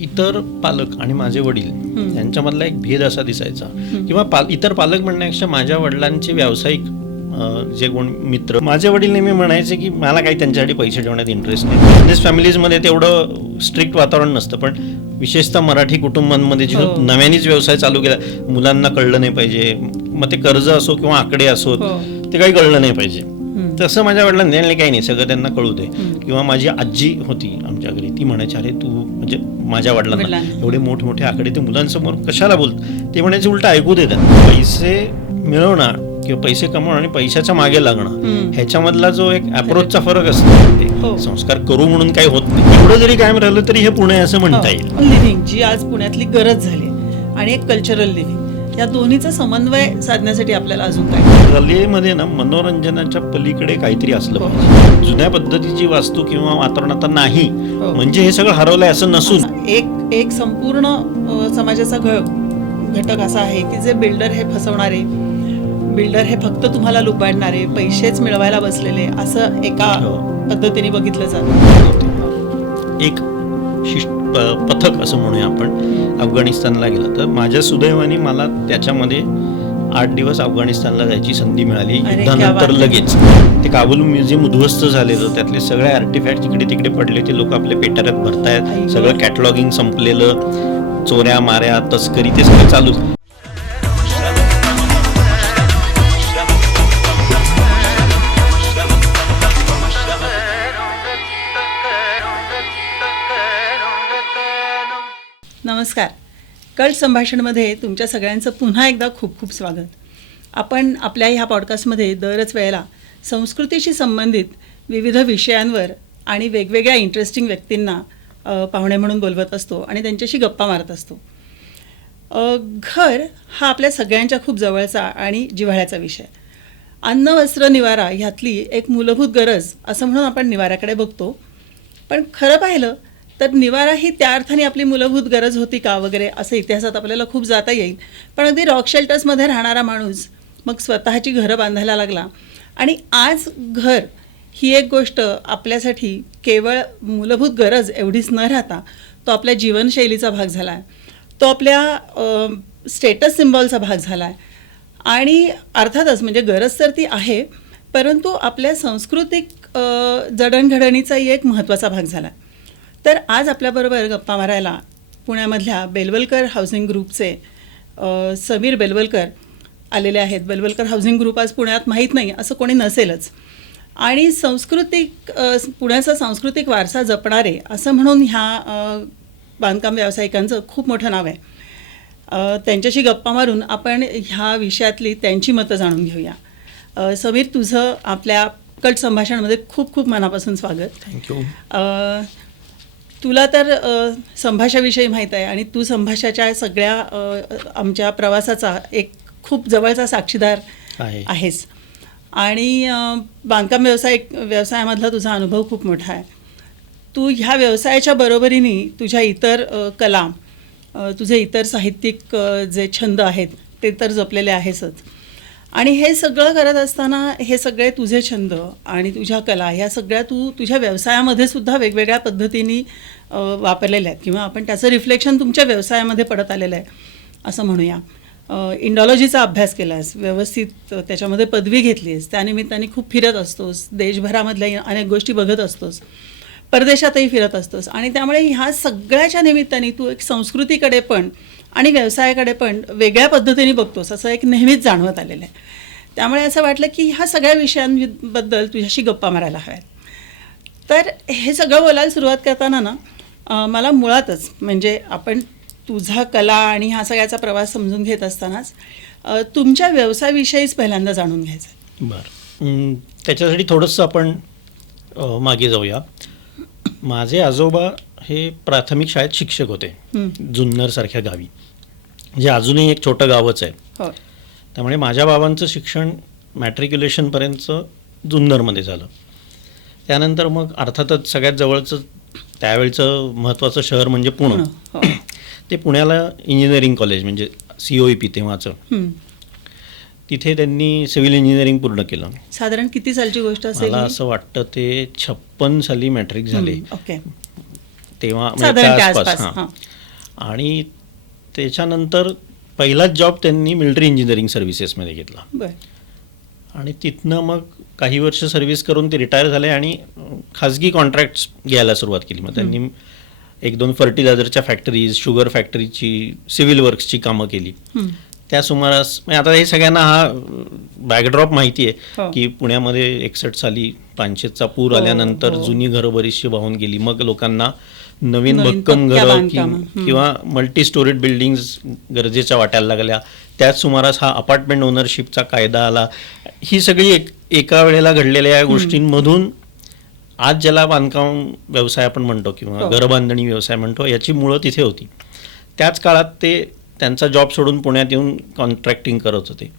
इतर पालक आणि माझे वडील यांच्यामधला एक भेद असा दिसायचा, किंवा इतर पालक म्हणण्यापेक्षा माझ्या वडिलांचे व्यावसायिक जे कोण मित्र, माझे वडील नेहमी म्हणायचे की मला काही त्यांच्यासाठी पैसे ठेवण्यात इंटरेस्ट नाही. बिझनेस फॅमिलीजमध्ये तेवढं स्ट्रिक्ट वातावरण नसतं, पण विशेषतः मराठी कुटुंबांमध्ये जे नव्यानेच व्यवसाय चालू केला, मुलांना कळलं नाही पाहिजे, मग ते कर्ज असो किंवा आकडे असो ते काही कळलं नाही पाहिजे. तसं माझ्या वडिलांनी नाही, काही नाही, सगळं त्यांना कळू दे. किंवा माझी आजी होती आमच्या घरी, ती म्हणायची अरे तू, म्हणजे माझ्या वडिलांना, एवढे मोठमोठे आकडे ते मुलांसमोर कशाला बोल, ते म्हणायचे उलट ऐकू देतात. पैसे मिळवणं किंवा पैसे कमवणं आणि पैशाच्या मागे लागणं ह्याच्यामधला जो एक अप्रोचचा फरक असतो, ते संस्कार करू म्हणून काही होत नाही. एवढं जरी कायम राहिलं तरी हे पुणे असं म्हणता येईल. लिव्हिंग जी आज पुण्यातली गरज झाली आणि एक कल्चरल लिव्हिंग, या दोन्हीचा समन्वय साधण्यासाठी आपल्याला अजून काय कलेमध्ये ना मनोरंजनाच्या पलीकडे काहीतरी असलं पाहिजे. जुन्या पद्धतीची वास्तू किंवा वातावरण आता नाही म्हणजे हे सगळं हरवलंय असं नसून एक संपूर्ण समाजाचा घटक असा आहे की जे बिल्डर हे फसवणारे, बिल्डर हे फक्त तुम्हाला लुबाडणारे, पैसेच मिळवायला बसलेले, असं एका पद्धतीने बघितलं जातं. एक पथक असं म्हणूया आपण अफगाणिस्तानला गेलं तर माझ्या सुदैवाने मला त्याच्यामध्ये 8 दिवस अफगाणिस्तानला जायची संधी मिळाली. युद्धानंतर लगेच ते काबूल म्युझियम उद्ध्वस्त झालेलं, त्यातले सगळे आर्टिफॅक्ट इकडे तिकडे पडले, ते लोक आपल्या पेटाऱ्यात भरतायत, सगळं कॅटलॉगिंग संपलेलं, चोऱ्या माऱ्या तस्करी ते सगळं चालूच. नमस्कार. कल्ट संभाषणमध्ये तुमच्या सगळ्यांचं पुन्हा एकदा खूप खूप स्वागत. आपण आपल्या ह्या पॉडकास्टमध्ये दरच वेळेला संस्कृतीशी संबंधित विविध विषयांवर आणि वेगवेगळ्या इंटरेस्टिंग व्यक्तींना पाहुणे म्हणून बोलवत असतो आणि त्यांच्याशी गप्पा मारत असतो. घर हा आपल्या सगळ्यांच्या खूप जवळचा आणि जिव्हाळ्याचा विषय. अन्न वस्त्र निवारा ह्यातली एक मूलभूत गरज असं म्हणून आपण निवाऱ्याकडे बघतो, पण खरं पाहिलं तर निवारा ही त्या अर्थाने आपली मूलभूत गरज होती का वगैरे असं इतिहासात आपल्याला खूप जाता येईल. पण अगदी रॉक शेल्टर्समध्ये राहणारा माणूस मग स्वतःची घरं बांधायला लागला आणि आज घर ही एक गोष्ट आपल्यासाठी केवळ मूलभूत गरज एवढीच न राहता तो आपल्या जीवनशैलीचा भाग झाला आहे, तो आपल्या स्टेटस सिम्बॉलचा भाग झाला आहे आणि अर्थातच म्हणजे गरज तर ती आहे, परंतु आपल्या सांस्कृतिक जडणघडणीचाही एक महत्त्वाचा भाग झाला आहे. तर आज आपल्याबरोबर गप्पा मारायला पुण्यामधल्या बेलवलकर हाऊसिंग ग्रुपचे समीर बेलवलकर आलेले आहेत. बेलवलकर हाऊसिंग ग्रुप आज पुण्यात माहीत नाही असं कोणी नसेलच आणि पुण्याचा सांस्कृतिक वारसा जपणारे असं म्हणून ह्या बांधकाम व्यावसायिकांचं खूप मोठं नाव आहे. त्यांच्याशी गप्पा मारून आपण ह्या विषयातली त्यांची मतं जाणून घेऊया. समीर, तुझं आपल्या कल्ट संभाषणमध्ये खूप खूप मनापासून स्वागत. थँक्यू. तुला तर संभाषाविषयी माहीत आहे आणि तू संभाषाच्या सगळ्या आमच्या प्रवासाचा एक खूप जवळचा साक्षीदार आहेस आणि बांधकाम व्यवसायामधला तुझा अनुभव खूप मोठा आहे. तू ह्या व्यवसायाच्या बरोबरीने तुझ्या इतर कला, तुझे इतर साहित्यिक जे छंद आहेत ते तर जपलेले आहेसच आणि हे सगळं करत असताना हे सगळे तुझे छंद आणि तुझ्या कला ह्या सगळ्या तू तुझ्या व्यवसायामध्ये सुद्धा वेगवेगळ्या पद्धतीने वापरलेल्या आहेत किंवा आपण त्याचं रिफ्लेक्शन तुमच्या व्यवसायामध्ये पडत आलेलं आहे असं म्हणूया. इंडॉलॉजीचा अभ्यास केला आहेस, व्यवस्थित त्याच्यामध्ये पदवी घेतली आहेस, त्यानिमित्ताने खूप फिरत असतोस, देशभरामधल्या अनेक गोष्टी बघत असतोस, परदेशातही फिरत असतोस आणि त्यामुळे ह्या सगळ्याच्या निमित्ताने तू एक संस्कृतीकडे पण आणि व्यवसायाकडे पण वेगळ्या पद्धतीने बघतोस असं एक नेहमीच जाणवत आलेलं आहे. त्यामुळे असं वाटलं की ह्या सगळ्या विषयांबद्दल तुझ्याशी गप्पा मारायला हव्यात. तर हे सगळं बोलायला सुरुवात करताना ना मला मुळातच म्हणजे आपण तुझा कला आणि ह्या सगळ्याचा प्रवास समजून घेत असतानाच तुमच्या व्यवसायाविषयीच पहिल्यांदा जाणून घ्यायचं. बरं, त्याच्यासाठी थोडंसं आपण मागे जाऊया. माझे आजोबा हे प्राथमिक शाळेत शिक्षक होते जुन्नरसारख्या गावी, जे अजूनही एक छोटं गावच आहे. त्यामुळे माझ्या बाबांचं शिक्षण मॅट्रिक्युलेशनपर्यंत जुन्नरमध्ये झालं. त्यानंतर मग अर्थातच सगळ्यात जवळचं त्यावेळचं महत्त्वाचं शहर म्हणजे पुणे. ते पुण्याला इंजिनिअरिंग कॉलेज म्हणजे COEP तेव्हाचं, तिथे त्यांनी सिव्हिल इंजिनिअरिंग पूर्ण केलं. साधारण किती सालची गोष्ट असेल? मला असं वाटतं ते 56 साली मॅट्रिक झाले. तेव्हा म्हणजे साधारण त्या त्या आसपास. हां. आणि त्याच्यानंतर पहिलाच जॉब त्यांनी मिलिटरी इंजिनिअरिंग सर्व्हिसेसमध्ये घेतला बरं. आणि तिथनं मग काही वर्ष सर्व्हिस करून ते रिटायर झाले आणि खाजगी कॉन्ट्रॅक्ट्स घ्यायला सुरुवात केली. मग त्यांनी 1-2 फर्टिलायझरच्या फॅक्टरीज, शुगर फॅक्टरीची, सिव्हिल वर्क्सची कामं केली. त्या सुमारास म्हणजे आता हे सगळ्यांना हा बॅकड्रॉप माहिती आहे हो. की पुण्यामध्ये 61 साली पानशेतचा पूर हो, आल्यानंतर हो. जुनी घरं बरीचशी वाहून गेली. मग लोकांना नवीन नवीन भक्कम पक्क्या घरं बांधकामं. किंवा मल्टी स्टोरीड बिल्डिंग्स गरजेच्या वाटायला लागल्या. त्याच सुमारास हा अपार्टमेंट ओनरशिपचा कायदा आला. ही सगळी एका वेळेला घडलेल्या या गोष्टींमधून आज ज्याला बांधकाम व्यवसाय आपण म्हणतो किंवा हो. घरबांधणी व्यवसाय म्हणतो याची मुळं तिथे होती. त्याच काळात ते त्यांचा जॉब सोडून पुण्यात येऊन कॉन्ट्रॅक्टिंग करत होते.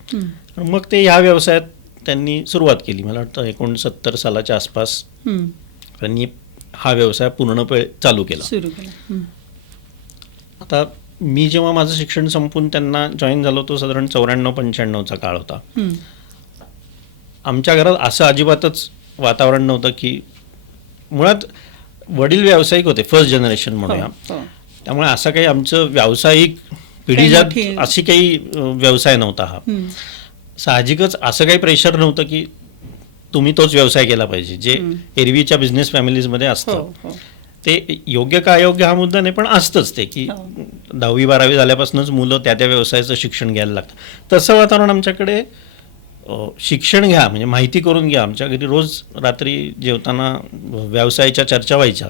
मग ते ह्या व्यवसायात त्यांनी सुरुवात केली. मला वाटतं 69 सालाच्या आसपास त्यांनी हा व्यवसाय पूर्णपणे चालू केला. सुरू केला. आता मी जेव्हा माझं शिक्षण संपून त्यांना जॉईन झालो तो साधारण 94-95चा काळ होता. आमच्या घरात असं अजिबातच वातावरण नव्हतं की मुळात वडील व्यावसायिक होते, फर्स्ट जनरेशन म्हणूया. त्यामुळे असं काही आमचं व्यावसायिक पिढीजात अशी काही व्यवसाय नव्हता हा. साहजिकच असं काही प्रेशर नव्हतं की तुम्ही तोच व्यवसाय केला पाहिजे जे एरवीच्या बिझनेस फॅमिलीजमध्ये असतं. ते योग्य का अयोग्य हा मुद्दा नाही, पण असतंच ते की 10वी-12वी झाल्यापासूनच मुलं त्या व्यवसायाचं शिक्षण घ्यायला लागतं. तसं वातावरण आमच्याकडे शिक्षण घ्या म्हणजे माहिती करून घ्या. आमच्या घरी रोज रात्री जेवताना व्यवसायाच्या चर्चा व्हायच्या,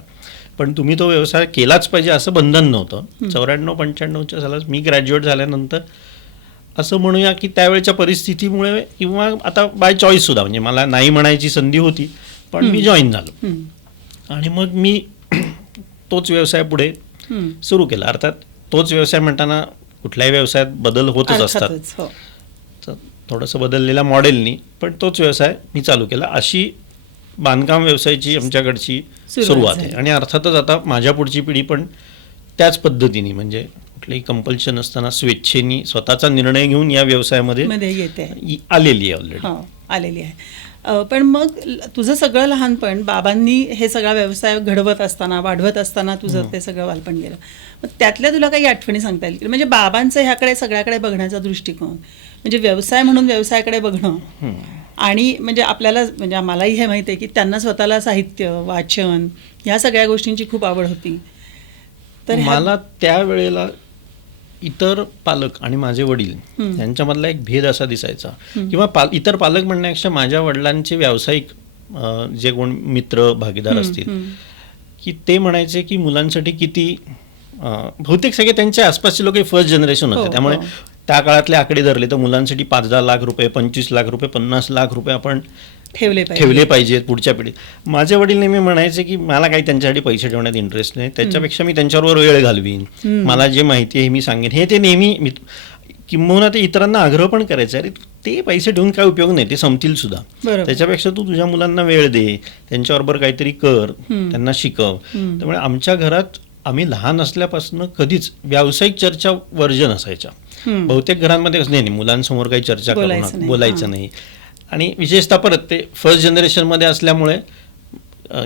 पण तुम्ही तो व्यवसाय केलाच पाहिजे असं बंधन नव्हतं. 94-95च्या सालात मी ग्रॅज्युएट झाल्यानंतर असं म्हणूया की त्यावेळच्या परिस्थितीमुळे किंवा आता बाय चॉईस सुद्धा म्हणजे मला नाही म्हणायची संधी होती, पण मी जॉईन झालो आणि मग मी तोच व्यवसाय पुढे सुरू केला. अर्थात तोच व्यवसाय म्हणताना कुठल्याही व्यवसायात बदल होतच असतात, तर थोडंसं बदललेल्या मॉडेलनी, पण तोच व्यवसाय मी चालू केला. अशी बांधकाम व्यवसायाची आमच्याकडची सुरुवात आहे. आणि अर्थातच आता माझ्या पुढची पिढी पण त्याच पद्धतीने म्हणजे कुठलंही कंपल्शन असताना स्वेच्छेनी स्वतःचा निर्णय घेऊन या व्यवसायामध्ये आलेली आहे ऑलरेडी. आलेली आहे. पण मग तुझं सगळं लहानपण बाबांनी हे सगळा व्यवसाय घडवत असताना, वाढवत असताना तुझं ते सगळं बालपण गेलं. मग त्यातल्या तुला काही आठवणी सांगता येईल म्हणजे बाबांचं ह्याकडे सगळ्याकडे बघण्याचा दृष्टिकोन, म्हणजे व्यवसाय म्हणून व्यवसायाकडे बघणं. आणि म्हणजे आपल्याला म्हणजे मलाही हे माहिती आहे की त्यांना स्वतःला साहित्य, वाचन ह्या सगळ्या गोष्टींची खूप आवड होती. तर मला त्यावेळेला इतर पालक आणि माझे वडील यांच्यामधला एक भेद असा दिसायचा किंवा इतर पालक म्हणण्यापेक्षा माझ्या वडिलांचे व्यावसायिक जे कोण मित्र भागीदार असतील की ते म्हणायचे की मुलांसाठी किती बहुतेक सगळे त्यांच्या आसपासचे लोक फर्स्ट जनरेशन होते. त्यामुळे त्या काळातले आकडे धरले तर मुलांसाठी 5-10 लाख रुपये, 25 लाख रुपये, 50 लाख रुपये आपण ठेवले पाहिजेत पुढच्या पिढीत. माझे वडील नेहमी म्हणायचे की मला काही त्यांच्यासाठी पैसे ठेवण्यात इंटरेस्ट नाही, त्याच्यापेक्षा मी त्यांच्याबरोबर वेळ घालवीन, मला जे माहिती आहे मी सांगेन. हे ते नेहमी किंबहुना ते इतरांना आग्रह पण करायचे, अरे ते पैसे ठेवून काय उपयोग नाही, ते संपतील सुद्धा, त्याच्यापेक्षा तू तुझ्या मुलांना वेळ दे, त्यांच्याबरोबर काहीतरी कर, त्यांना शिकव. त्यामुळे आमच्या घरात आम्ही लहान असल्यापासून कधीच व्यावसायिक चर्चा वर्जन असायच्या. बहुतेक घरांमध्ये नाही मुलांसमोर काही चर्चा बोलायचं नाही. आणि विशेषतः परत ते फर्स्ट जनरेशनमध्ये असल्यामुळे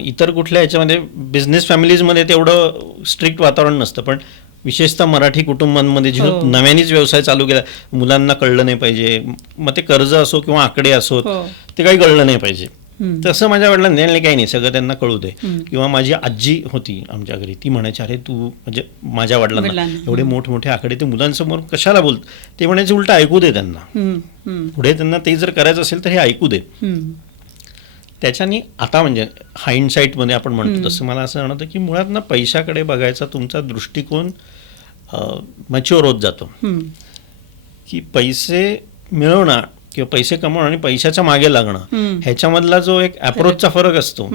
इतर कुठल्या ह्याच्यामध्ये बिझनेस फॅमिलीजमध्ये तेवढं स्ट्रिक्ट वातावरण नसतं, पण विशेषतः मराठी कुटुंबांमध्ये जे नव्यानेच व्यवसाय चालू केला मुलांना कळलं नाही पाहिजे, मग ते कर्ज असो किंवा आकडे असो ते काही कळलं नाही पाहिजे. तसं माझ्या वडिलांनी काही नाही, सगळं त्यांना कळू दे. किंवा माझी आजी होती आमच्या घरी, ती म्हणायची अरे तू म्हणजे माझ्या वडिलांना एवढे मोठमोठे आकडे ते मुलांसमोर कशाला बोलत, ते म्हणायचे उलट ऐकू दे त्यांना, पुढे त्यांना ते जर करायचं असेल तर हे ऐकू दे. त्याच्याने आता म्हणजे हाइंडसाईटमध्ये आपण म्हणतो तसं मला असं जाणवतं की मुळात ना पैशाकडे बघायचा तुमचा दृष्टिकोन मॅच्युअर होत जातो. की पैसे मिळवणं किंवा पैसे कमवणं आणि पैशाच्या मागे लागणं ह्याच्यामधला जो एक अप्रोचचा फरक असतो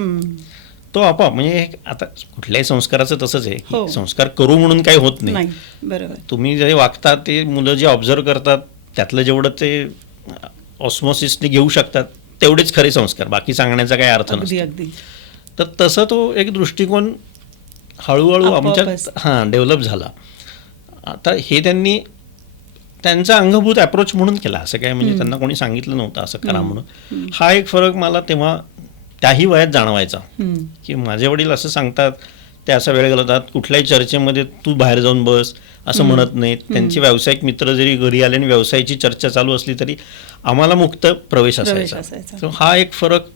तो आपोआप म्हणजे आता कुठल्याही संस्काराचं तसंच आहे की संस्कार करू म्हणून काही होत नाही. तुम्ही जे वागता ते मुलं जे ऑब्झर्व करतात त्यातलं जेवढं ते ऑस्मोसिसने घेऊ शकतात तेवढेच खरे संस्कार, बाकी सांगण्याचा काही अर्थ नसतो. तर तसं तो एक दृष्टिकोन हळूहळू आमच्यात डेव्हलप झाला. आता हे त्यांनी त्यांचा अंगभूत अप्रोच म्हणून केला, असं काय म्हणजे त्यांना कोणी सांगितलं नव्हतं असं करा म्हणून. हा एक फरक मला तेव्हा त्याही वयात जाणवायचा की माझे वडील असं सांगतात ते असा वेळ घालवतात. कुठल्याही चर्चेमध्ये तू बाहेर जाऊन बस असं म्हणत नाहीत. त्यांचे व्यावसायिक मित्र जरी घरी आले आणि व्यवसायाची चर्चा चालू असली तरी आम्हाला मुक्त प्रवेश असायचा. So हा एक फरक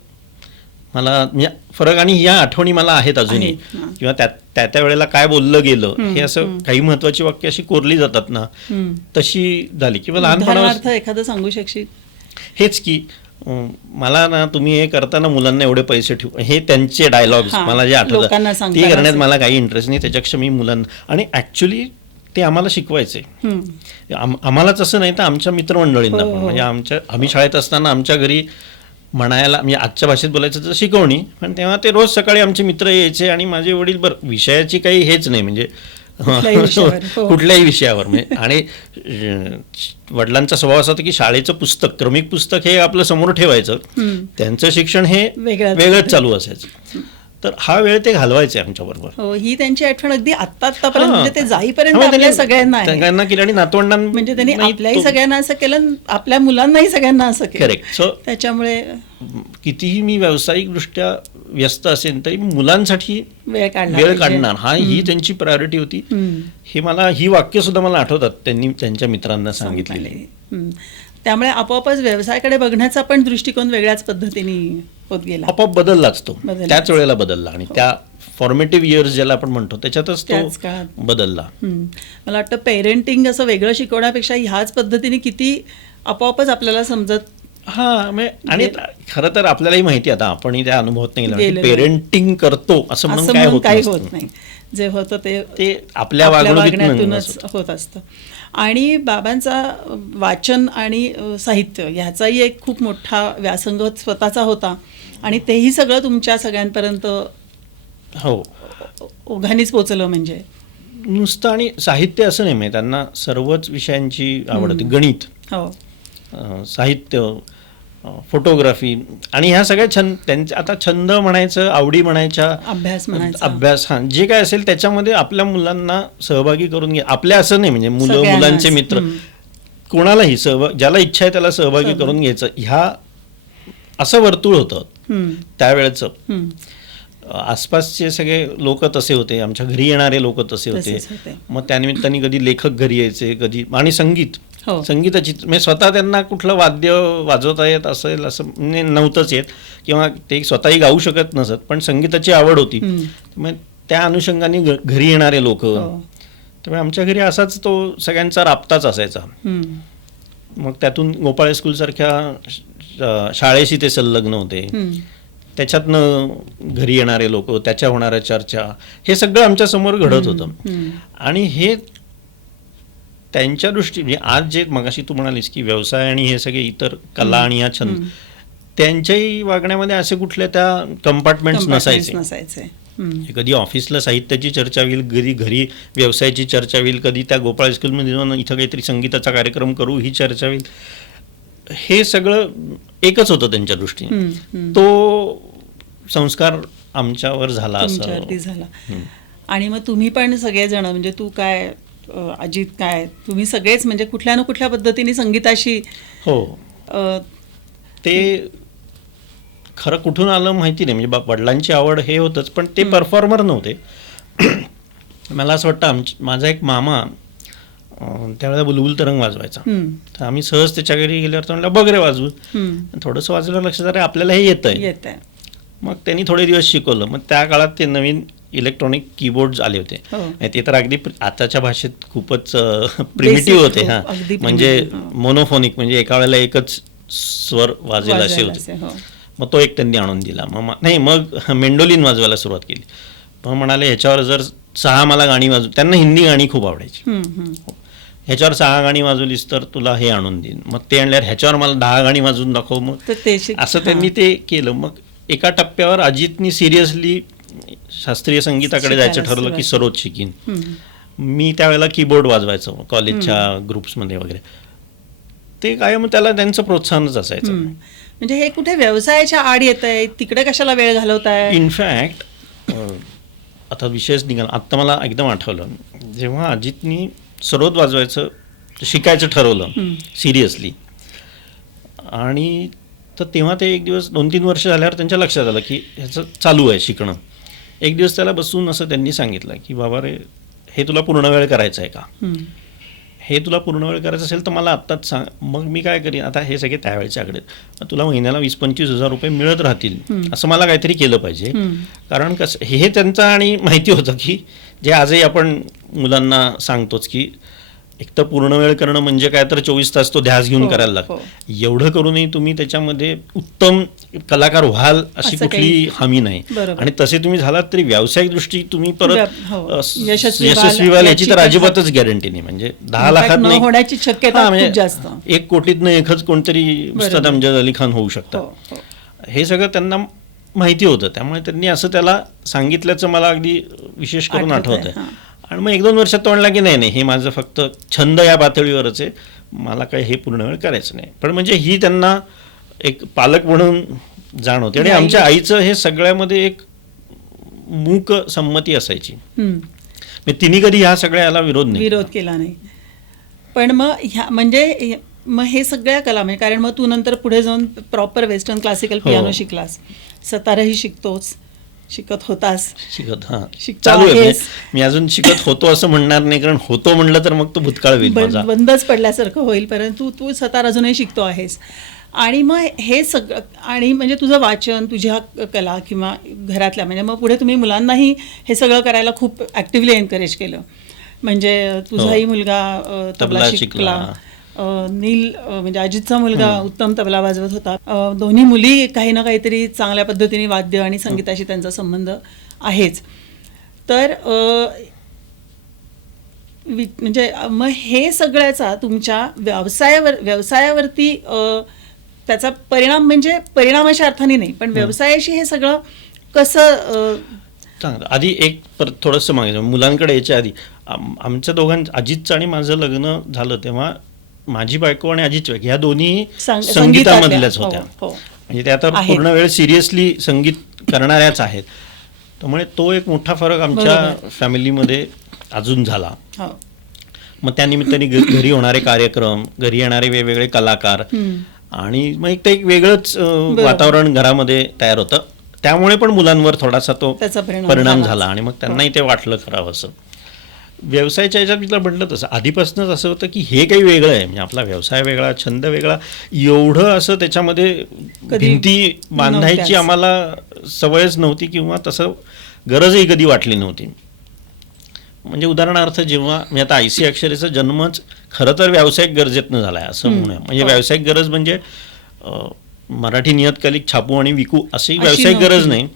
मला म्हणजे फरक, आणि या आठवणी मला आहेत अजूनही. किंवा त्या वेळेला काय बोललं गेलं हे असं काही महत्वाची वाक्य अशी कोरली जातात ना, तशी झाली. किंवा लहानपणापासून एखादं सांगू शकशील? हेच की मला ना तुम्ही हे करताना मुलांना एवढे पैसे ठेवू, हे त्यांचे डायलॉग्स मला जे आठवतात ते करण्यात मला काही इंटरेस्ट नाही. त्याच्यापेक्षा मी मुलांना, आणि ऍक्च्युली ते आम्हाला शिकवायचे. आम्हालाच असं नाही तर आमच्या मित्रमंडळींना पण. म्हणजे आम्ही शाळेत असताना आमच्या घरी म्हणायला, म्हणजे आजच्या भाषेत बोलायचं तर शिकवणी, पण तेव्हा ते रोज सकाळी आमचे मित्र यायचे आणि माझे वडील, बरं विषयाची काही हेच नाही म्हणजे कुठल्याही विषयावर म्हणजे. आणि वडिलांचा स्वभाव असा होता की शाळेचं पुस्तक, क्रमिक पुस्तक हे आपलं समोर ठेवायचं, त्यांचं शिक्षण हे वेगळंच चालू असायचं. तर हा वेळ ते घालवायचे आमच्या बरोबर. ही त्यांची आठवण अगदी आत्तापर्यंत, म्हणजे ते जाईपर्यंत आपल्या सगळ्यांना केलं आणि नातवंडांना, म्हणजे त्यांनी आपल्याही सगळ्यांना असं केलं, आपल्या मुलांनाही सगळ्यांना असं केलं. करेक्ट. सो त्याच्यामुळे कितीही मी व्यावसायिकदृष्ट्या व्यस्त असेल तरी मुलांसाठी वेळ काढणार, ही त्यांची प्रायोरिटी होती. हे मला, ही वाक्य सुद्धा मला आठवतात त्यांनी त्यांच्या मित्रांना सांगितलेली. त्यामुळे आपोआपच व्यवसायाकडे बघण्याचा पण दृष्टिकोन वेगळ्याच पद्धतीने होत गेला. आपोआप बदललाच तो, त्याच वेळेला बदलला. आणि त्या फॉर्मेटिव्ह इयर्स ज्याला आपण म्हणतो त्याच्यातच तो बदलला. मला वाटतं पेरेंटिंग असं वेगळं शिकवण्यापेक्षा ह्याच पद्धतीने किती आपोआपच आपल्याला समजत. आणि खरं तर आपल्यालाही माहिती, आता आपणही त्या अनुभवात नाही, पेरेंटिंग करतो असं म्हणून काही होत नाही. जे होतं ते आपल्या वागण्यातूनच होत असतं. आणि बाबांचा वाचन आणि साहित्य ह्याचाही एक खूप मोठा व्यासंग स्वतःचा होता, आणि तेही सगळं तुमच्या सगळ्यांपर्यंत ओघानेच पोचलं. म्हणजे नुसतं आणि साहित्य असं नाही, त्यांना सर्वच विषयांची आवड होती. गणित, साहित्य, फोटोग्राफी, आणि ह्या सगळ्या छंद त्यांचे, आता छंद म्हणायचं, आवडी म्हणायच्या, अभ्यास, जे काय असेल त्याच्यामध्ये आपल्या मुलांना सहभागी करून घ्या. आपल्या असं नाही म्हणजे मुलांचे मित्र, कोणालाही ज्याला इच्छा आहे त्याला सहभागी करून घ्यायचं, ह्या असं वर्तुळ होतं त्यावेळेचं. आसपासचे सगळे लोक तसे होते, आमच्या घरी येणारे लोक तसे होते. मग त्यानिमित्ताने कधी लेखक घरी यायचे, कधी, आणि संगीताची, म्हणजे स्वतः त्यांना कुठलं वाद्य वाजवता येत असेल असं नव्हतंच येत, किंवा ते स्वतःही गाऊ शकत नसत, पण संगीताची आवड होती. मग त्या अनुषंगाने घरी येणारे लोक, त्यामुळे आमच्या घरी असाच तो सगळ्यांचा राबताच असायचा. मग त्यातून गोपाळ स्कूलसारख्या शाळेशी ते संलग्न होते, त्याच्यातनं घरी येणारे लोक, त्याच्या होणाऱ्या चर्चा, हे सगळं आमच्या समोर घडत होतं. आणि हे त्यांच्या दृष्टीने आज जे मगाशी तू म्हणालीस की व्यवसाय आणि हे सगळे इतर कला आणि हा छंद, त्यांच्याही वागण्यामध्ये असे कुठल्या त्या कंपार्टमेंट्स नसायचे. कधी ऑफिसला साहित्याची चर्चा होईल, कधी घरी व्यवसायाची चर्चा होईल, कधी त्या गोपाळ स्कूलमध्ये जाऊन इथं काहीतरी संगीताचा कार्यक्रम करू ही चर्चा होईल. हे सगळं एकच होतं त्यांच्या दृष्टीने. तो संस्कार आमच्यावर झाला झाला. आणि मग तुम्ही पण सगळेजण, म्हणजे तू काय, अजित काय, तुम्ही सगळेच म्हणजे कुठल्या ना कुठल्या पद्धतीने संगीताशी. ते खरं कुठून आलं माहिती नाही, म्हणजे वडिलांची आवड हे होतंच, पण ते परफॉर्मर नव्हते. मला असं वाटतं माझा एक मामा त्यावेळेला बुलबुल तरंग वाजवायचा, तर आम्ही सहज त्याच्या घरी गेल्यावर म्हणलं बघ रे वाजवू, थोडंसं वाजवलं, लक्षात आलं आपल्याला हे येतंय. मग त्यांनी थोडे दिवस शिकवलं. मग त्या काळात ते नवीन इलेक्ट्रॉनिक कीबोर्ड आले होते, ते तर अगदी आताच्या भाषेत खूपच प्रिमिटिव्ह होते. म्हणजे मोनोफोनिक, म्हणजे एका वेळेला एकच स्वर वाजेल असे होते. मग तो एक त्यांनी आणून दिला. मग मेंडोलिन वाजवायला सुरुवात केली. मग म्हणाले ह्याच्यावर जर 6 मला गाणी वाजव, त्यांना हिंदी गाणी खूप आवडायची, ह्याच्यावर 6 गाणी वाजवलीस तर तुला हे आणून देईन. मग ते आणल्यावर ह्याच्यावर मला 10 गाणी वाजवून दाखव. मग असं त्यांनी ते केलं. मग एका टप्प्यावर अजितनी सिरियसली शास्त्रीय संगीताकडे जायचं ठरवलं की सरोज शिकीन. मी त्यावेळेला कीबोर्ड वाजवायचो कॉलेजच्या ग्रुप्समध्ये वगैरे. ते कायम त्याला त्यांचं प्रोत्साहनच असायचं. म्हणजे हे कुठे व्यवसायाच्या आड येत आहे, तिकडे कशाला वेळ घालवताय. इनफॅक्ट आता विषयच निघाला, आत्ता मला एकदम आठवलं, जेव्हा अजितनी सरोद वाजवायचं शिकायचं ठरवलं सिरियसली, आणि तर तेव्हा ते एक दिवस 2-3 वर्ष झाल्यावर त्यांच्या लक्षात आलं की ह्याचं चालू आहे शिकणं. एक दिवस त्याला बसून असं त्यांनी सांगितलं की बाबा रे, हे तुला पूर्ण वेळ करायचं आहे का? हे तुला पूर्ण वेळ करायचं असेल तर मला आत्ताच सांग. मग मी काय करीन, आता हे सगळे त्यावेळेच्या आकडे, तुला महिन्याला 20-25 हजार रुपये मिळत राहतील असं मला काहीतरी केलं पाहिजे. कारण कसं हे त्यांचं आणि माहिती होतं की जे आजही आपण मुलांना सांगतोच की एक तर पूर्ण वेळ करणं म्हणजे काय तर 24 तास तो ध्यास घेऊन करायला लागतो. एवढं करूनही तुम्ही त्याच्यामध्ये उत्तम कलाकार व्हाल अशी कुठली हमी नाही. आणि तसे तुम्ही झालात तरी व्यावसायिक दृष्टी तुम्ही परत यशस्वी व्हाल याची तर अजिबातच गॅरंटी नाही. म्हणजे 10 लाखात नाही होण्याची शक्यता खूप जास्त. 1 कोटीतनं एकच कोणतरी उस्ताद अमजद अली खान होऊ शकतं. हे सगळं त्यांना माहिती होतं. त्यामुळे त्यांनी असं त्याला सांगितल्याचं मला अगदी विशेष करून आठवतंय. आणि मग 1-2 वर्षात तो म्हणला की नाही, हे माझं फक्त छंद या पातळीवरच आहे, मला काही हे पूर्ण वेळ करायचं नाही. पण म्हणजे ही त्यांना एक पालक म्हणून जाण होती. आणि आमच्या आईचं हे सगळ्यामध्ये एक मूक संमती असायची. तिने कधी ह्या सगळ्याला विरोध केला नाही. पण मग ह्या म्हणजे मग हे सगळ्या कला म्हणजे कारण मग तू नंतर पुढे जाऊन प्रॉपर वेस्टर्न क्लासिकल पियानो शिकलास, सतारही शिकत होतास. चालू आहे. मी अजून शिकत होतो असं म्हणणार नाही, कारण होतो म्हणलं तर मग तो भूतकाळ होईल, बंदच पडल्यासारखं होईल. परंतु तू सतार अजूनही शिकतो आहेस. आणि मग हे सगळं आणि म्हणजे तुझं वाचन, तुझ्या कला किंवा घरातल्या म्हणजे मग पुढे तुम्ही मुलांनाही हे सगळं करायला खूप ॲक्टिव्हली एनकरेज केलं. म्हणजे तुझाही मुलगा तबला शिकला, नील म्हणजे अजितचा मुलगा उत्तम तबला वाजवत होता. दोन्ही मुली काही ना काहीतरी चांगल्या पद्धतीने वाद्य आणि संगीताशी त्यांचा संबंध आहेच. तर म्हणजे मग हे सगळ्याचा तुमच्या व्यवसायावरती त्याचा परिणाम म्हणजे परिणामाच्या अर्थाने नाही, पण व्यवसायाशी हे सगळं कसं चांगलं. आधी एक थोडंसं मागायचं, मुलांकडे यायच्या आधी आमच्या अजितचं आणि माझं लग्न झालं तेव्हा माझी बायको आणि अजितची बायको ह्या दोन्ही संगीतामधल्याच होत्या. म्हणजे त्या आता पूर्ण वेळ सिरियसली संगीत करणाऱ्याच आहेत. त्यामुळे तो एक मोठा फरक आमच्या फॅमिलीमध्ये अजून झाला. मग त्यानिमित्ताने घरी होणारे कार्यक्रम, घरी येणारे वेगवेगळे कलाकार आणि मग एक वेगळंच वातावरण घरामध्ये तयार होतं. त्यामुळे पण मुलांवर थोडासा तो परिणाम झाला आणि मग त्यांनाही ते वाटलं करावं असं. व्यवसायाच्या ह्याच्यात मी तुला म्हटलं तसं आधीपासूनच असं होतं की हे काही वेगळं आहे, म्हणजे आपला व्यवसाय वेगळा, छंद वेगळा, एवढं असं त्याच्यामध्ये भिंती बांधायची आम्हाला सवयच नव्हती किंवा तसं गरजही कधी वाटली नव्हती. म्हणजे उदाहरणार्थ जेव्हा मी आता IC अक्षरेचा जन्मच खरं तर व्यावसायिक गरजेतनं झाला आहे असं म्हणूया. म्हणजे व्यावसायिक गरज म्हणजे मराठी नियतकालिक छापू आणि विकू अशी व्यावसायिक गरज नाही.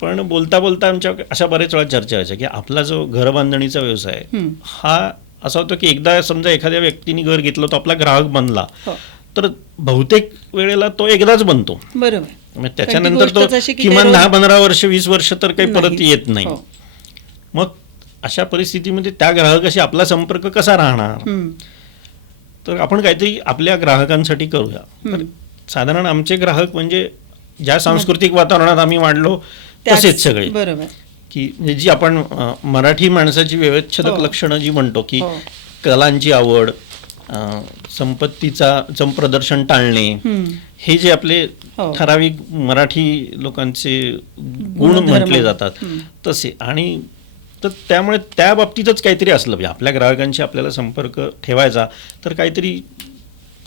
पण बोलता बोलता आमच्या अशा बरेच वेळा चर्चा व्हायच्या की आपला जो घरबांधणीचा व्यवसाय हा असा होतो की एकदा समजा एखाद्या व्यक्तीने घर घेतलं तो आपला ग्राहक बनला तर बहुतेक वेळेला तो एकदाच बनतो. बरोबर. त्याच्यानंतर तो किमान 10-15 वर्ष 20 वर्ष तर काही परत येत नाही. मग अशा परिस्थितीमध्ये त्या ग्राहकाशी आपला संपर्क कसा राहणार, तर आपण काहीतरी आपल्या ग्राहकांसाठी करूया. तर साधारण आमचे ग्राहक म्हणजे ज्या सांस्कृतिक वातावरणात आम्ही वाढलो तसेच सगळे. बरोबर. की जी आपण मराठी माणसाची व्यवच्छेदक लक्षणं जी म्हणतो की कलांची आवड, संपत्तीचा प्रदर्शन टाळणे, हे जे आपले ठराविक मराठी लोकांचे गुण म्हटले जातात तसे. आणि तर त्यामुळे त्या बाबतीतच काहीतरी असलं पाहिजे. आपल्या ग्राहकांशी आपल्याला संपर्क ठेवायचा तर काहीतरी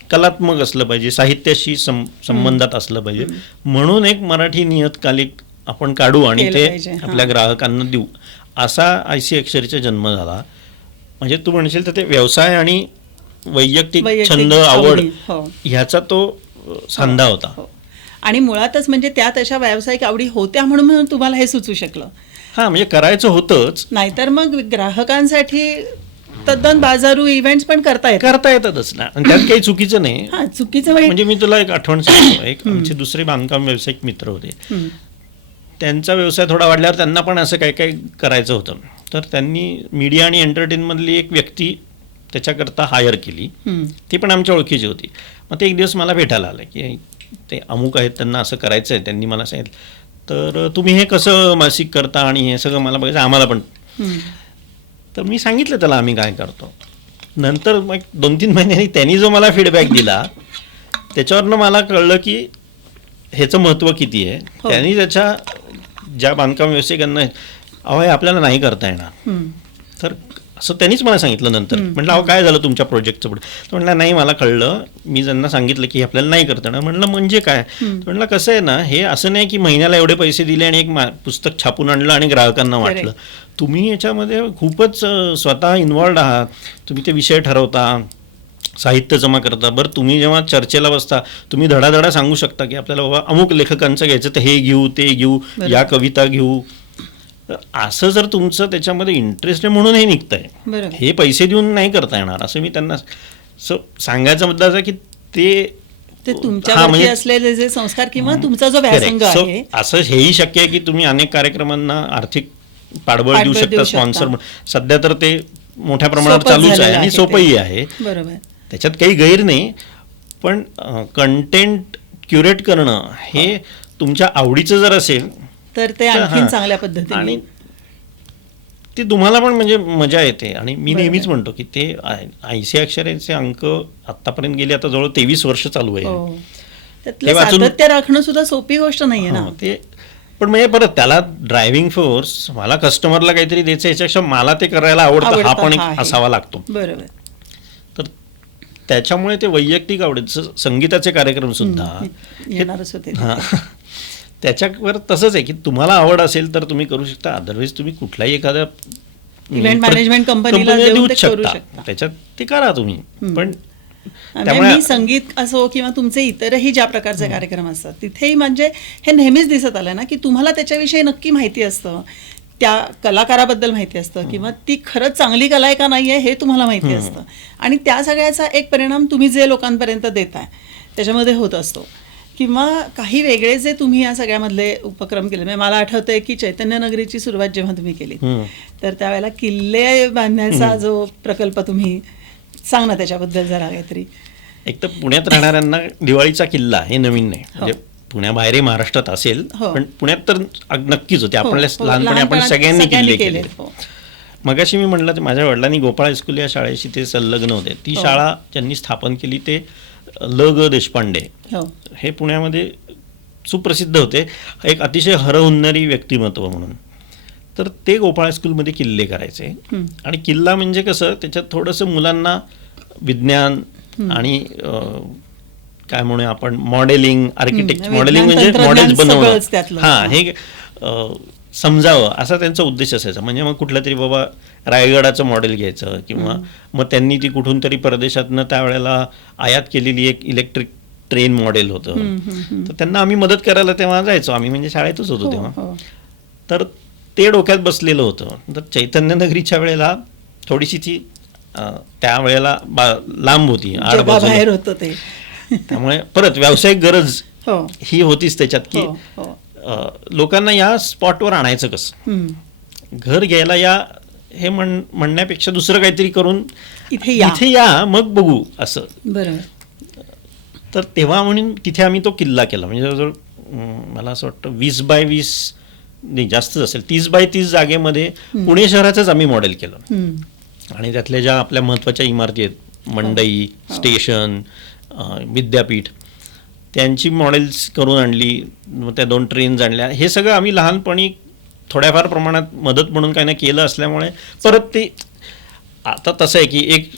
कलात्मक असलं पाहिजे, साहित्याशी संबंधात असलं पाहिजे. म्हणून एक मराठी नियतकालिक आपण काढू आणि ते आपल्या ग्राहकांना देऊ, असा IC अक्षरेचा जन्म झाला. म्हणजे तू म्हणशील तर ते व्यवसाय आणि वैयक्तिक छंद आवड ह्याचा तो सांधा होता. आणि मुळातच म्हणजे त्यात अशा व्यावसायिक आवडी होत्या म्हणून तुम्हाला हे सुचू शकलं. म्हणजे करायचं होतंच, नाहीतर मग ग्राहकांसाठी तद्दन बाजारू इव्हेंट्स पण करता येतातच ना. आणि त्यात काही चुकीचं नाही. चुकीचं म्हणजे मी तुला एक आठवण सांगतो. एक आमचे दुसरे बांधकाम व्यावसायिक मित्र होते. त्यांचा व्यवसाय थोडा वाढल्यावर त्यांना पण असं काय काय करायचं होतं. तर त्यांनी मीडिया आणि एंटरटेनमधली एक व्यक्ती त्याच्याकरता हायर केली. ती पण आमच्या ओळखीची होती. मग ते एक दिवस मला भेटायला आलं की ते अमुक आहेत, त्यांना असं करायचं आहे. त्यांनी मला सांगितलं तर तुम्ही हे कसं मासिक करता आणि हे सगळं मला बघायचं, आम्हाला पण. तर मी सांगितलं त्याला आम्ही काय करतो. नंतर मग 2-3 महिन्यांनी त्यांनी जो मला फीडबॅक दिला त्याच्यावरनं मला कळलं की ह्याचं महत्त्व किती आहे. त्यांनी त्याच्या ज्या बांधकाम व्यावसायिकांना अहो हे आपल्याला नाही करता येणार. तर असं त्यांनीच मला सांगितलं नंतर. म्हटलं अहो काय झालं तुमच्या प्रोजेक्टचं पुढे? तो म्हटला नाही मला कळलं, मी ज्यांना सांगितलं की आपल्याला नाही करता येणार. म्हटलं म्हणजे काय? म्हटलं कसं आहे ना, हे असं नाही की महिन्याला एवढे पैसे दिले आणि एक पुस्तक छापून आणलं आणि ग्राहकांना वाटलं. तुम्ही याच्यामध्ये खूपच स्वतः इन्व्हॉल्ड आहात. तुम्ही ते विषय ठरवता, साहित्य जमा करता. बरं तुम्ही जेव्हा चर्चेला बसता तुम्ही धडाधडा सांगू शकता की आपल्याला बाबा अमुक लेखकांचं घ्यायचं तर हे घेऊ ते घेऊ, या कविता घेऊ. असं जर तुमचं त्याच्यामध्ये इंटरेस्ट आहे म्हणून हे निघतंय, हे पैसे देऊन नाही करता येणार असं मी त्यांना सांगायचा मुद्दा असा की ते तुमच्यावरती असलेले जे संस्कार किंवा तुमचा जो व्यासंग आहे. असं हेही शक्य आहे की तुम्ही अनेक कार्यक्रमांना आर्थिक पाठबळ देऊ शकता, स्पॉन्सर. सध्या तर ते मोठ्या प्रमाणात चालूच आहे आणि सोपंही आहे. बरोबर, त्याच्यात काही गैर नाही. पण कंटेंट क्युरेट करणं हे तुमच्या आवडीचं जर असेल तर ते आणखीन चांगल्या पद्धतीने आणि ती तुम्हाला पण म्हणजे मजा येते. आणि मी नेहमीच म्हणतो की ते ऐंशी अक्षरांचे अंक आतापर्यंत गेले, आता जवळ 23 वर्ष चालू आहे. त्यातलं सातत्य राखणं सुद्धा सोपी गोष्ट नाहीये ना ते. पण म्हणजे परत त्याला ड्रायव्हिंग फोर्स, मला कस्टमरला काहीतरी द्यायचं याच्यापेक्षा मला ते करायला आवडतं हा पण एक असावा लागतो. बरोबर. तर त्याच्यामुळे ते वैयक्तिक आवडीचं संगीताचे कार्यक्रम सुद्धा येणारच होते. त्याच्यावर तसंच आहे की तुम्हाला आवड असेल तर तुम्ही करू शकता, अदरवाईज तुम्ही कुठल्याही एखाद्या इव्हेंट मॅनेजमेंट कंपनीला देऊच शकता, त्याच्यात ते करा तुम्ही. पण मी संगीत असो किंवा तुमचे इतरही ज्या प्रकारचे कार्यक्रम असतात तिथेही म्हणजे हे नेहमीच दिसत आलं ना की तुम्हाला त्याच्याविषयी नक्की माहिती असतं, त्या कलाकाराबद्दल माहिती असतं किंवा ती खरंच चांगली कला आहे का नाही आहे हे तुम्हाला माहिती असतं. आणि त्या सगळ्याचा एक परिणाम तुम्ही जे लोकांपर्यंत देताय त्याच्यामध्ये होत असतो. किंवा काही वेगळे जे तुम्ही या सगळ्यामधले उपक्रम केले, म्हणजे मला आठवतंय की चैतन्यनगरीची सुरुवात जेव्हा तुम्ही केली तर त्यावेळेला किल्ले बांधण्याचा जो प्रकल्प तुम्ही सांग ना त्याच्याबद्दल जरा काहीतरी. एक तर पुण्यात राहणाऱ्यांना दिवाळीचा किल्ला हे नवीन नाही, म्हणजे पुण्याबाहेरही महाराष्ट्रात असेल पण पुण्यात तर नक्कीच होते. आपण लहानपणी आपण सगळ्यांनी किल्ले केले. मगाशी मी म्हटलं ते माझ्या वडिलांनी गोपाळ हायस्कूल या शाळेशी ते संलग्न होते. ती शाळा ज्यांनी स्थापन केली ते ल ग देशपांडे, हे पुण्यामध्ये सुप्रसिद्ध होते, एक अतिशय हरहुन्नरी व्यक्तिमत्व म्हणून. तर ते गोपाळ हायस्कूलमध्ये किल्ले करायचे. आणि किल्ला म्हणजे कसं, त्याच्यात थोडंसं मुलांना विज्ञान आणि काय म्हणूया आपण मॉडेलिंग, आर्किटेक्ट मॉडेलिंग म्हणजे मॉडेल्स बनवणं, हे समजावं असा त्यांचा उद्देश असायचा. म्हणजे मग कुठलं तरी बाबा रायगडाचं मॉडेल घ्यायचं किंवा मग त्यांनी ती कुठून तरी परदेशातनं त्यावेळेला आयात केलेली एक इलेक्ट्रिक ट्रेन मॉडेल होतं, तर त्यांना आम्ही मदत करायला तेव्हा जायचो आम्ही, म्हणजे शाळेतच होतो तेव्हा. तर ते डोक्यात बसलेलं होतं. तर चैतन्यनगरीच्या वेळेला थोडीशी ती त्यावेळेला लांब होती, बाहेर होतं ते. त्यामुळे परत व्यावसायिक गरज ही होतीच त्याच्यात की लोकांना या स्पॉटवर आणायचं कसं, घर घ्यायला या हे म्हणण्यापेक्षा दुसरं काहीतरी करून इथे या मग बघू असं. बरोबर. तर तेव्हा म्हणून तिथे आम्ही तो किल्ला केला. म्हणजे जवळजवळ मला असं वाटतं 20 बाय 20 नाही जास्तच असेल, 30 बाय 30 जागेमध्ये पुणे शहराचंच आम्ही मॉडेल केलं. आणि त्यातल्या ज्या आपल्या महत्त्वाच्या इमारती आहेत, मंडई, स्टेशन, विद्यापीठ, त्यांची मॉडेल्स करून आणली. मग त्या 2 ट्रेन्स आणल्या. हे सगळं आम्ही लहानपणी थोड्याफार प्रमाणात मदत म्हणून काही ना केलं असल्यामुळे परत ते आता तसं आहे की एक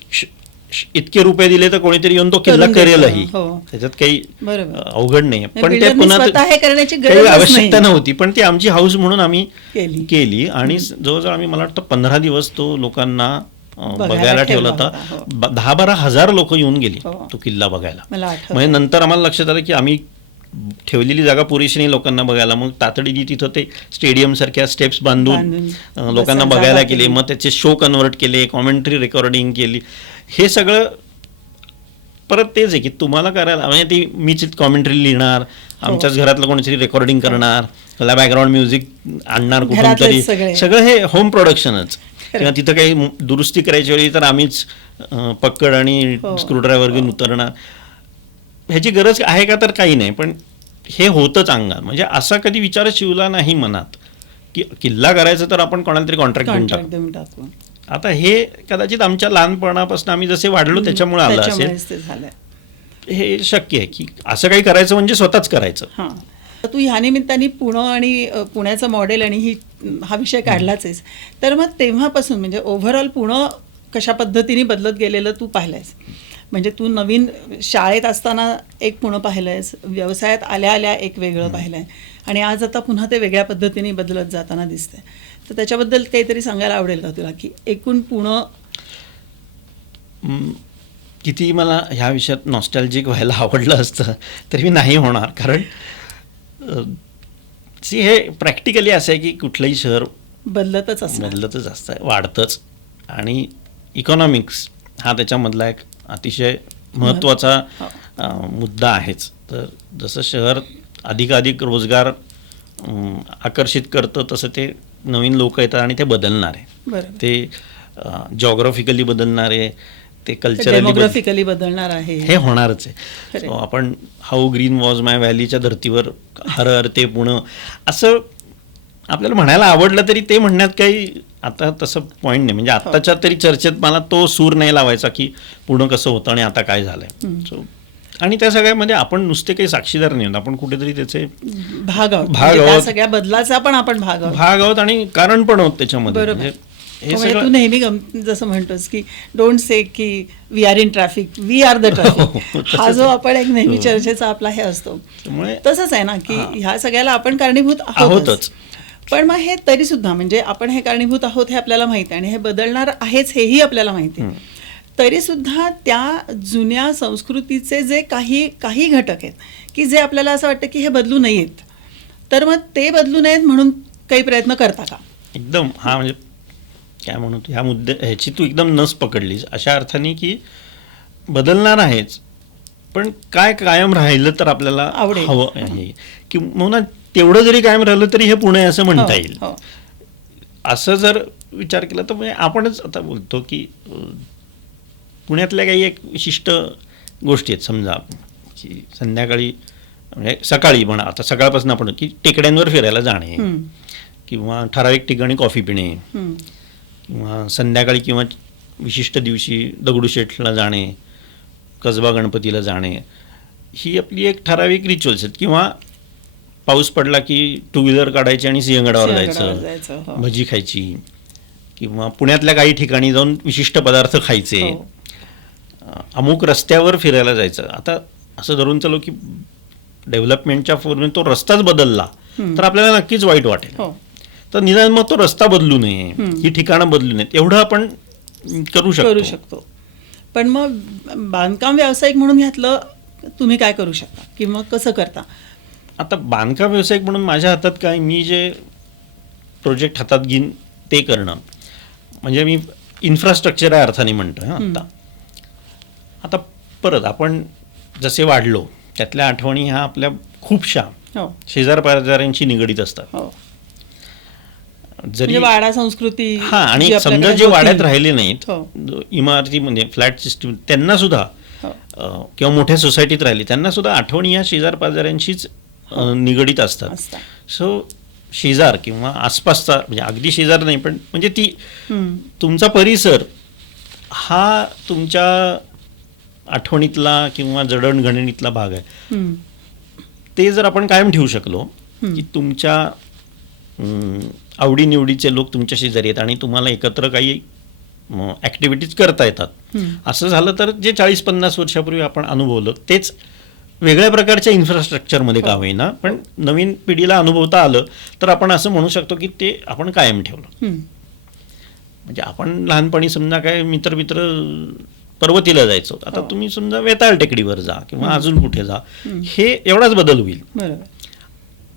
इतके रुपये दिले तर कोणीतरी येऊन तो किल्ला करेलही, त्याच्यात काही अवघड नाही. पण ते पुन्हा काही आवश्यकता नव्हती, पण ती आमची हाऊस म्हणून आम्ही केली. आणि जवळजवळ आम्ही मला वाटतं 15 दिवस तो लोकांना बघायला ठेवला होता. 10-12 हजार लोक येऊन गेली तो किल्ला बघायला. म्हणजे नंतर आम्हाला लक्षात आलं की आम्ही ठेवलेली जागा पुरेशी नाही लोकांना बघायला. मग तातडीने तिथं ते स्टेडियम सारख्या स्टेप्स बांधून लोकांना बघायला केले. मग त्याचे शो कन्वर्ट केले, कॉमेंट्री रेकॉर्डिंग केली. हे सगळं परत तेच आहे की तुम्हाला करायला, म्हणजे ती मीच कॉमेंट्री लिहिणार, आमच्याच घरातलं कोणीतरी रेकॉर्डिंग करणार, त्याला बॅकग्राऊंड म्युझिक आणणार कुठून तरी, सगळं हे होम प्रोडक्शनच. किंवा तिथं काही दुरुस्ती करायची वेळी तर आम्हीच पक्कड आणि स्क्रूड्रायव्हर घेऊन उतरणार. ह्याची गरज आहे का तर काही नाही, पण हे होतंच अंगात. म्हणजे असा कधी विचार शिवला नाही मनात की किल्ला करायचा तर आपण कोणाला तरी कॉन्ट्रॅक्ट देऊन टाकू. आता हे कदाचित आमच्या लहानपणापासून आम्ही जसे वाढलो त्याच्यामुळे आलं असेल. हे शक्य आहे की असं काही करायचं म्हणजे स्वतःच करायचं. तू ह्या निमित्ताने पुणे आणि पुण्याचं मॉडेल आणि हा विषय काढलाच आहेस, तर मग तेव्हापासून म्हणजे ओव्हरऑल पुणे कशा पद्धतीने बदलत गेलेलं तू पाहिलंयस. म्हणजे तू नवीन शाळेत असताना एक पुणे पाहिलंयस, व्यवसायात आल्या आल्या एक वेगळं पाहिलंय, आणि आज आता पुन्हा ते वेगळ्या पद्धतीने बदलत जाताना दिसतंय. तर त्याच्याबद्दल काहीतरी सांगायला आवडेल का तुला, की एकूण पुणे किती मला ह्या विषयात नॉस्टॅल्जिक व्हायला आवडलं असतं तरी मी नाही होणार. कारण हे प्रॅक्टिकली असं आहे की कुठलंही शहर बदलतच असतं, वाढतंच, आणि इकॉनॉमिक्स हा त्याच्यामधला एक अतिशय महत्त्वाचा मुद्दा आहेच. तर जसं शहर अधिकाधिक रोजगार आकर्षित करतं तसं ते नवीन लोक येतात आणि ते बदलणार आहे. ते जॉग्राफिकली बदलणार आहे, ते डेमोग्राफिकली बदलणार आहे, हे होणारच आहे. आपण हाऊ ग्रीन वॉज माय व्हॅलीच्या धर्तीवर हर हर ते पुणे असं आपल्याला म्हणायला आवडलं तरी ते म्हणण्यात काही आता तसं पॉईंट नाही. म्हणजे आत्ताच्या तरी चर्चेत मला तो सूर नाही लावायचा की पुणे कसं होतं आणि आता काय झालंय. सो आणि त्या सगळ्यामध्ये आपण नुसते काही साक्षीदार नाही आहोत, आपण कुठेतरी त्याचे भाग आहोत, सगळ्या बदलाचा पण आपण भाग आहोत आणि कारण पण आहोत त्याच्यामध्ये. तू नेहमी जसं म्हणतोस की डोंट से की we are in traffic, we are the traffic, हा जो आपण एक नेहमी चर्चेचा आपला हे असतो, तसंच आहे ना की ह्या सगळ्याला आपण कारणीभूत आहोतच. पण मग हे तरी सुद्धा म्हणजे आपण हे कारणीभूत आहोत हे आपल्याला माहिती आहे आणि हे बदलणार आहेच हेही आपल्याला माहिती आहे. तरी सुद्धा त्या जुन्या संस्कृतीचे जे काही घटक आहेत की जे आपल्याला असं वाटतं की हे बदलू नयेत, तर मग ते बदलू नयेत म्हणून काही प्रयत्न करता का? एकदम हा म्हणजे काय म्हणू, ह्या ह्याची तू एकदम नस पकडलीस अशा अर्थाने की बदलणार आहेच, पण काय कायम राहिलं तर आपल्याला हवं आहे की म्हणून तेवढं जरी कायम राहिलं तरी हे पुणे असं म्हणता येईल. असं जर विचार केला तर म्हणजे आपणच आता बोलतो की पुण्यातल्या काही एक विशिष्ट गोष्टी आहेत. समजा की संध्याकाळी म्हणजे सकाळी म्हणा, आता सकाळपासून आपण की टेकड्यांवर फिरायला जाणे किंवा ठराविक ठिकाणी कॉफी पिणे किंवा संध्याकाळी किंवा विशिष्ट दिवशी दगडूशेठला जाणे, कसबा गणपतीला जाणे, ही आपली एक ठराविक रिच्युअल्स आहेत. किंवा पाऊस पडला की टू व्हीलर काढायची आणि सिंहगडावर जायचं, भजी खायची, किंवा पुण्यातल्या काही ठिकाणी जाऊन विशिष्ट पदार्थ खायचे, अमुक रस्त्यावर फिरायला जायचं. आता असं धरून चालू की डेव्हलपमेंटच्या फोरने तो रस्ताच बदलला तर आपल्याला नक्कीच वाईट वाटेल. तर निदान मग तो रस्ता बदलू नये, ही ठिकाणं बदलू नयेत, एवढं आपण करू शकतो. पण मग बांधकाम व्यावसायिक म्हणून ह्यातलं तुम्ही काय करू शकता किंवा कसं करता? आता बांधकाम व्यावसायिक म्हणून माझ्या हातात काय, मी जे प्रोजेक्ट हातात घेईन ते करणं, म्हणजे मी इन्फ्रास्ट्रक्चर या अर्थाने म्हणतो. आता परत आपण जसे वाढलो त्यातल्या आठवणी ह्या आपल्या खूपशा शेजार पाजाऱ्यांशी निगडीत असतात. जरी वाडा संस्कृती आणि समजा जे वाड्यात राहिले नाहीत, इमारती म्हणजे फ्लॅट सिस्टीम, त्यांना सुद्धा किंवा मोठ्या सोसायटीत राहिली त्यांना सुद्धा आठवणी या शेजार पाजाऱ्यांशीच निगडीत असतात. सो शेजार किंवा आसपासचा म्हणजे अगदी शेजार नाही पण म्हणजे ती तुमचा परिसर हा तुमच्या आठवणीतला किंवा जडणघडणीतला भाग आहे. ते जर आपण कायम ठेवू शकलो की तुमच्या आवडीनिवडीचे लोक तुमच्या शेजारी आहेत आणि तुम्हाला एकत्र काही ॲक्टिव्हिटीज करता येतात, असं झालं तर जे 40-50 वर्षापूर्वी आपण अनुभवलं तेच वेगळ्या प्रकारच्या इन्फ्रास्ट्रक्चरमध्ये का होईना पण नवीन पिढीला अनुभवता आलं तर आपण असं म्हणू शकतो की ते आपण कायम ठेवलं. म्हणजे आपण लहानपणी समजा काय मित्र पर्वतीला जायचो, आता तुम्ही समजा वेताळ टेकडीवर जा किंवा अजून कुठे जा, हे एवढाच बदल होईल.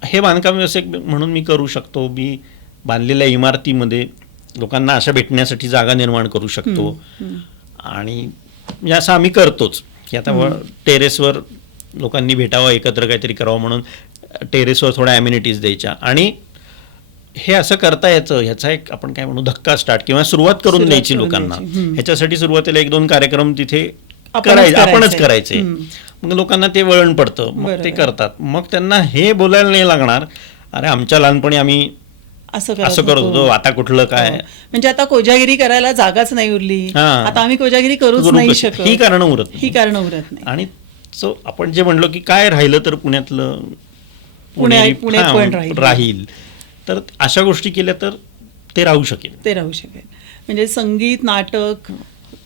हे बांधकाम व्यावसायिक म्हणून मी करू शकतो. मी बांधलेल्या इमारतीमध्ये लोकांना अशा भेटण्यासाठी जागा निर्माण करू शकतो आणि असं आम्ही करतोच की आता टेरेसवर लोकांनी भेटावं, एकत्र काहीतरी करावं म्हणून टेरेसवर थोड्या ॲम्युनिटीज द्यायच्या आणि हे असं करता यायचं. ह्याचा एक आपण काय म्हणू धक्का स्टार्ट किंवा सुरुवात करून द्यायची लोकांना. ह्याच्यासाठी सुरुवातीला 1-2 कार्यक्रम तिथे आपणच करायचे. मग लोकांना ते वळण पडतं, मग ते करतात. मग त्यांना हे बोलायला नाही लागणार अरे आमच्या लहानपणी आम्ही असं करत होतो, आता कुठलं काय. म्हणजे आता कोजागिरी करायला जागाच नाही उरली, आता आम्ही कोजागिरी करूच नाही शकत, ही कारणं उरत नाही. आणि सो आपण जे म्हणलो की काय राहिलं तर पुण्यातलं पुणे हां, पण राहील. राहील. तर अशा गोष्टी केल्या तर ते राहू शकेल. ते राहू शकेल. म्हणजे संगीत, नाटक,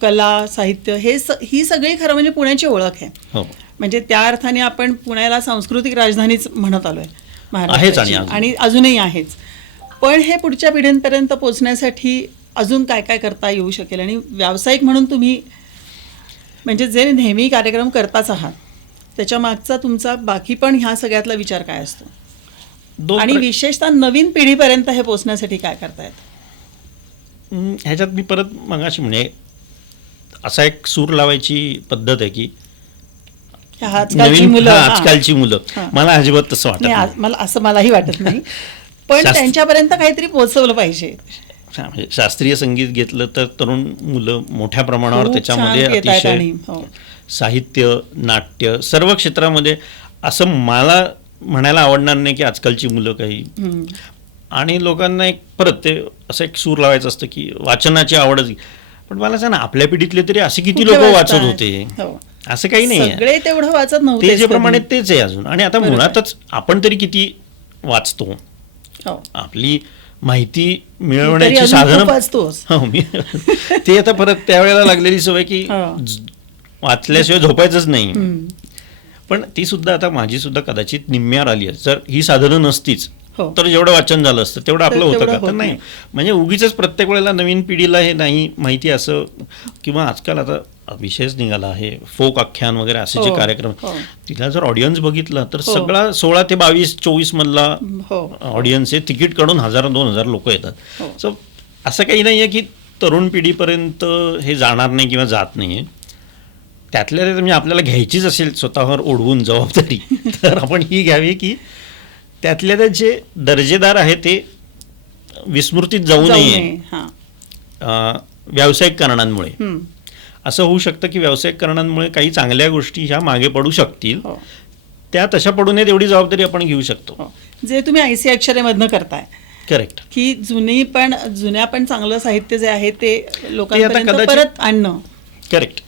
कला, साहित्य ही सगळी खरं म्हणजे पुण्याची ओळख आहे. हो, म्हणजे त्या अर्थाने आपण पुण्याला सांस्कृतिक राजधानीच म्हणत आलोय आहेच महाराष्ट्राची. आणि आणि अजूनही आहेच. पण हे पुढच्या पिढींपर्यंत पोहोचण्यासाठी अजून काय काय करता येऊ शकेल? आणि व्यावसायिक म्हणून तुम्ही म्हणजे जे नेहमी कार्यक्रम करताच आहात त्याच्या मागचा तुमचा बाकी पण ह्या सगळ्यातला विचार काय असतो? दोन आणि विशेषतः नवीन पिढीपर्यंत हे पोहोचण्यासाठी काय करतायत? ह्याच्यात मी परत मगाशी म्हणजे असा एक सूर लावायची पद्धत आहे की आजकालची मुलं आजकालची मुलं हां. मला अजिबात तसं वाटत नाही. मला असं मलाही वाटत नाही. पण त्यांच्यापर्यंत काहीतरी पोहोचवलं पाहिजे. म्हणजे शास्त्रीय संगीत घेतलं तर तरुण मुलं मोठ्या प्रमाणावर खूप त्याच्यामध्ये छान घेत आहेत अतिशय आणि हो. साहित्य, नाट्य सर्व क्षेत्रामध्ये असं मला म्हणायला आवडणार नाही की आजकालची मुलं काही. हम्म. आणि लोकांना एक परत ते असं एक सूर लावायचं असतं की वाचनाची आवडच. पण मला सांग ना, आपल्या पिढीतले तरी असे किती कुठे लोक वाचतात? वाचत होते? हो. असं काही नाही आहे. सगळे तेवढं वाचत नव्हते. ते जे प्रमाणे तेच आहे अजून. आणि आता बरोबर. मुळातच आपण तरी किती वाचतो? हो. आपली माहिती तरी मिळवण्याची अजून खूप साधनं वाचतोस. हो, मी ते आता परत त्यावेळेला लागलेली सवय की हो. वाचल्याशिवाय झोपायचंच नाही. हम्म. पण ती सुद्धा आता माझी सुद्धा कदाचित निम्म्यावर आली आहे. जर ही साधनं नसतीच हो. तर जेवढं वाचन झालं असतं तेवढं आपलं होतं तेवढं का? तर होत नाही. नाही. म्हणजे उगीच प्रत्येक वेळेला नवीन पिढीला हे नाही माहिती असं. किंवा आजकाल आता विषयच निघाला आहे फोक आख्यान वगैरे असे जे हो. कार्यक्रम. हो. तिला जर ऑडियन्स बघितला तर हो. सगळा 16 ते 22, 24 मधला हो. ऑडियन्स आहे. तिकीट काढून 1000-2000 लोक येतात. हो. सो असं काही नाही आहे की तरुण पिढीपर्यंत हे जाणार नाही किंवा जात नाही आहे. त्यातल्या त्यात म्हणजे आपल्याला घ्यायचीच असेल स्वतःवर ओढवून जबाबदारी तर आपण ही घ्यावी की त्यातल्या त्यात जे दर्जेदार आहे ते विस्मृतीत जाऊ नये. हां. व्यावसायिक कारणांमुळे हम्म. असं होऊ शकतं की व्यावसायिक कारणांमुळे काही चांगल्या गोष्टी ह्या मागे पडू शकतील. हो. त्या तशा पडू नयेत एवढी जबाबदारी आपण घेऊ शकतो. हो. जे तुम्ही IC अक्षरेमधनं करताय करेक्ट. की जुन्या पण चांगलं साहित्य जे आहे ते लोकांपर्यंत कदाचित- परत आणणं. करेक्ट.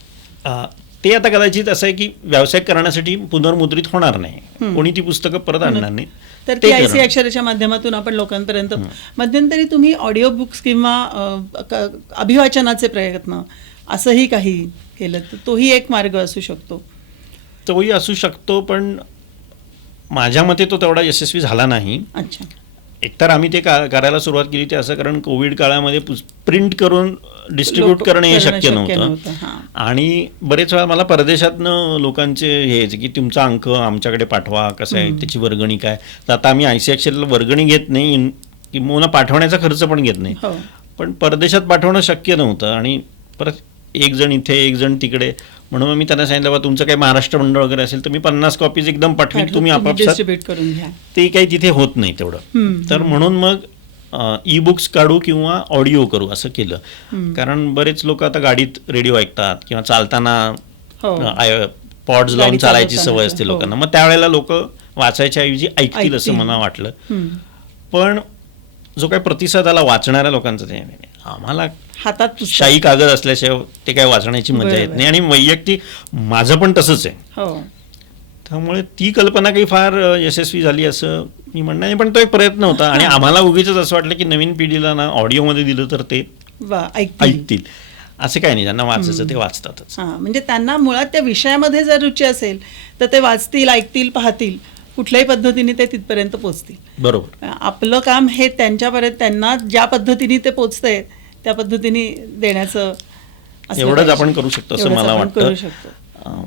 ते आता कदाचित असं आहे की व्यावसायिक करण्यासाठी पुनर्मुद्रित होणार नाही. कोणी ती पुस्तकं परत आणणार नाही. तर ते ती IC करणं. अक्षराच्या माध्यमातून आपण लोकांपर्यंत मध्यंतरी तुम्ही ऑडिओ बुक्स किंवा अभिवाचनाचे प्रयत्न असंही काही केलं तर तोही एक मार्ग असू शकतो. तोही असू शकतो पण माझ्या मते तो तेवढा यशस्वी झाला नाही. अच्छा. एकतर आम्ही ते करायला सुरुवात केली ते असं कारण कोविड काळामध्ये प्रिंट करून डिस्ट्रीब्यूट करणं हे शक्य नव्हतं. हां. आणि बरेच वेळा मला परदेशातनं लोकांचे हे यायचे की तुमचा अंक आमच्याकडे पाठवा, कसं आहे त्याची वर्गणी काय. तर आता आम्ही IC अक्षरला वर्गणी घेत नाही किंवा पाठवण्याचा खर्च पण घेत नाही. हो. पण परदेशात पाठवणं शक्य नव्हतं आणि परत एक जण इथे एक जण तिकडे. म्हणून मी त्यांना सांगितलं बा तुमचं काही महाराष्ट्र मंडळ वगैरे असेल तर मी 50 कॉपीज एकदम पाठवीन, तुम्ही आपापसात. डिस्ट्रीब्यूट करून घ्या. ते काही तिथे होत नाही तेवढं. तर म्हणून मग ई बुक्स काढू किंवा ऑडिओ करू असं केलं. कारण बरेच लोक आता गाडीत रेडिओ ऐकतात किंवा चालताना हो. पॉड्स लावून गाडी चालायची चालवताना, सवय असते हो. लोकांना. मग त्यावेळेला लोक वाचायच्या ऐवजी ऐकतील असं मला वाटलं. पण जो काही प्रतिसाद आला वाचणाऱ्या लोकांचा ते आम्हाला हातात पुस्तक. शाई कागद असल्याशिवाय ते काय वाचण्याची मजा येत बरोबर. नाही. आणि वैयक्तिक माझं पण तसंच आहे. हो. त्यामुळे ती कल्पना काही फार यशस्वी झाली असं मी म्हणणार नाही. पण तो एक प्रयत्न होता. आणि आम्हाला उगीच असं वाटलं की नवीन पिढीला ना ऑडिओमध्ये दिलं तर ते वा, ऐकतील. ऐकतील. असं काही नाही. ज्यांना वाचायचं ते वाचतातच. हां, म्हणजे त्यांना मुळात त्या विषयामध्ये जर रुची असेल तर ते वाचतील, ऐकतील, पाहतील. कुठल्याही पद्धतीने ते तिथपर्यंत पोचतील. बरोबर. आपलं काम हे त्यांच्यापर्यंत त्यांना ज्या पद्धतीने ते पोचतंय त्या पद्धतीने देण्याचं असलं एवढंच पाहिजे. आपण करू शकतो असं एवढंच मला आपण करू वाटतं. शकतो.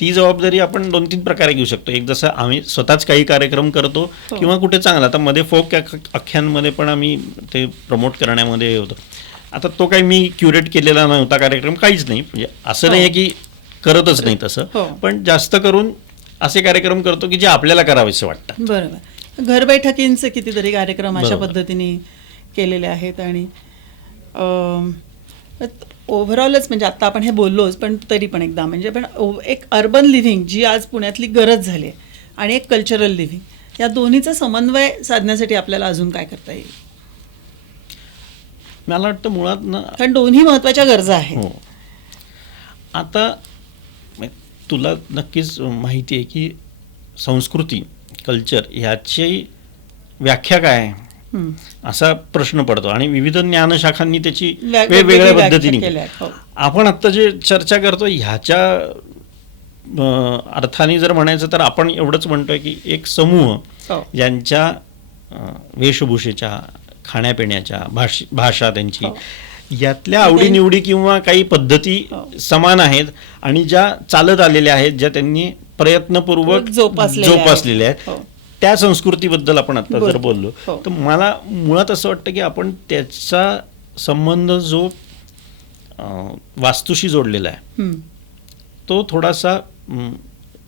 ती जबाबदारी आपण 2-3 प्रकारे घेऊ शकतो. एक जसं आम्ही स्वतःच काही कार्यक्रम करतो हो. किंवा कुठे चांगला. आता मध्ये फोक आख्यांमध्ये पण आम्ही ते प्रमोट करण्यामध्ये हे होतं. आता तो काही मी क्युरेट केलेला नव्हता कार्यक्रम, काहीच नाही. म्हणजे असं नाही आहे की करतच नाही तसं. हो. पण जास्त करून असे कार्यक्रम करतो की जे आपल्याला करावेसे वाटतात. बरोबर. घरबैठकींचे कितीतरी कार्यक्रम अशा बरोबर. पद्धतीने केलेले आहेत. आणि ओव्हरऑलच म्हणजे आत्ता आपण हे बोललोच पण तरी पण एकदा म्हणजे पण एक अर्बन लिव्हिंग जी आज पुण्यातली गरज झाली आहे आणि एक कल्चरल लिव्हिंग या दोन्हीचा समन्वय साधण्यासाठी आपल्याला अजून काय करता येईल? मला वाटतं मुळात ना. कारण दोन्ही महत्त्वाच्या गरजा आहेत. हो. आता तुला नक्कीच माहिती आहे की संस्कृती कल्चर ह्याची व्याख्या काय आहे हं. असा प्रश्न पडतो आणि विविध ज्ञानशाखांनी त्याची वेगवेगळी वेगवेगळ्या व्याख्या पद्धतीने केल्या आहेत. हो. आपण आत्ता जे चर्चा करतो ह्याच्या अर्थाने जर म्हणायचं तर आपण एवढंच म्हणतोय की एक समूह हो. ज्यांच्या वेशभूषेच्या, खाण्यापिण्याच्या, भाषा त्यांची, हो. यातल्या आवडीनिवडी किंवा काही पद्धती हो. समान आहेत आणि ज्या चालत आलेल्या आहेत, ज्या त्यांनी प्रयत्नपूर्वक जोपासलेल्या आहेत, हो. त्या संस्कृतीबद्दल आपण आता जर बरोबर. बोललो हो. तर मला मुळात असं वाटतं की आपण त्याचा संबंध जो वास्तूशी जोडलेला आहे हं. तो थोडासा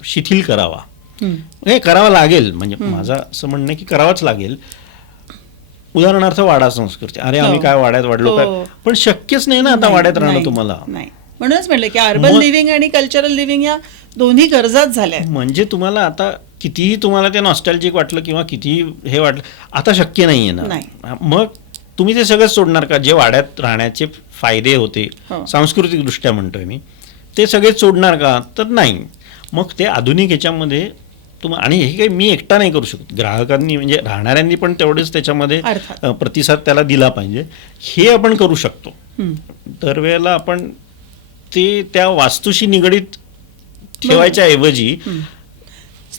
शिथिल करावा. हं. हे करावं लागेल, म्हणजे माझं असं म्हणणं आहे की करावंच लागेल. उदाहरणार्थ वाडा संस्कृती, अरे आम्ही हो. काय वाड्यात वाढलो हो. काय, पण शक्यच नाही ना आता वाड्यात राहणं नाही, तुम्हाला. नाही. म्हणूनच म्हटलं की अर्बन मग- लिव्हिंग आणि कल्चरल लिव्हिंग या दोन्ही गरजाच झाल्या आहेत. म्हणजे तुम्हाला आता कितीही तुम्हाला ते नॉस्टॅल्जिक वाटलं किंवा कितीही हे वाटलं, आता शक्य नाहीये ना. नाही. मग तुम्ही ते सगळं सोडणार का? जे वाड्यात राहण्याचे फायदे होते, हो. सांस्कृतिक दृष्ट्या म्हणतोय मी, ते सगळे सोडणार का? तर नाही. मग ते आधुनिक ह्याच्यामध्ये आणि हे काही मी एकटा नाही करू शकत, ग्राहकांनी म्हणजे राहणाऱ्यांनी पण तेवढेच त्याच्यामध्ये अर्थात. प्रतिसाद त्याला दिला पाहिजे. हे आपण करू शकतो. हं. दरवेळेला आपण ते त्या वास्तूशी निगडीत ठेवायच्या ऐवजी हं.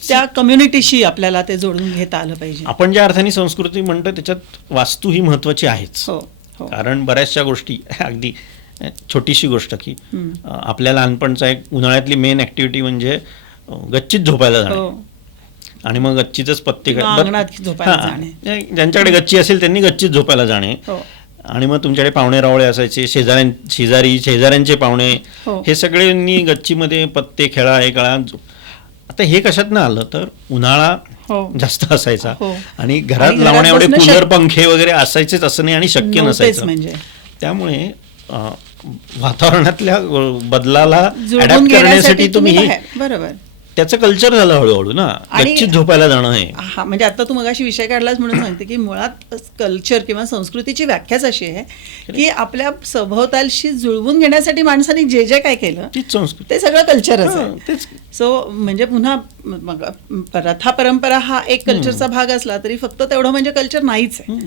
त्या कम्युनिटीशी आपल्याला ते जोडून घेता आलं पाहिजे. आपण ज्या अर्थाने संस्कृती म्हणतो त्याच्यात वास्तू ही महत्वाची आहेच. हो. हो. कारण बऱ्याचशा गोष्टी अगदी छोटीशी गोष्ट की हं. आपल्या लहानपणचा एक उन्हाळ्यातली मेन ऍक्टिव्हिटी म्हणजे गच्चीत झोपायला जाणे. हो. आणि मग गच्चीतच पत्ते किंवा अंगणात झोपायला जाणे. ज्यांच्याकडे गच्ची असेल त्यांनी गच्चीत झोपायला जाणे. हो. आणि मग तुमच्याकडे पाहुणे रावळे असायचे, शेजाऱ्यांचे पाहुणे, हो. हे सगळ्यांनी गच्चीमध्ये पत्ते खेळा, हे खेळा. आता हे कशात ना आलं तर उन्हाळा हो. जास्त असायचा हो. आणि घरात आणि लावणे एवढे बसणं कूलर पंखे वगैरे असायचेच असं नाही आणि शक्य नव्हतेच नसायचं. म्हणजे त्यामुळे वातावरणातल्या बदलाला जुळवून अडॅप्ट करण्यासाठी घेण्यासाठी तुम्ही बाहेर- बरोबर. त्याचं कल्चर झालं हळूहळू ना, आणि- गच्चीत झोपायला जाणं हे. हा, म्हणजे आता तू मगाशी विषय काढलाच म्हणून सांगते की मुळात कल्चर किंवा संस्कृतीची व्याख्याच अशी आहे की आपल्या सभोवतालशी जुळवून घेण्यासाठी माणसाने जे जे काय केलं तीच संस्कृती. ते सगळं कल्चरच हां, आहे. तेच. सो म्हणजे पुन्हा मग प्रथा परंपरा हा एक कल्चरचा भाग असला तरी फक्त तेवढं म्हणजे कल्चर नाहीच आहे.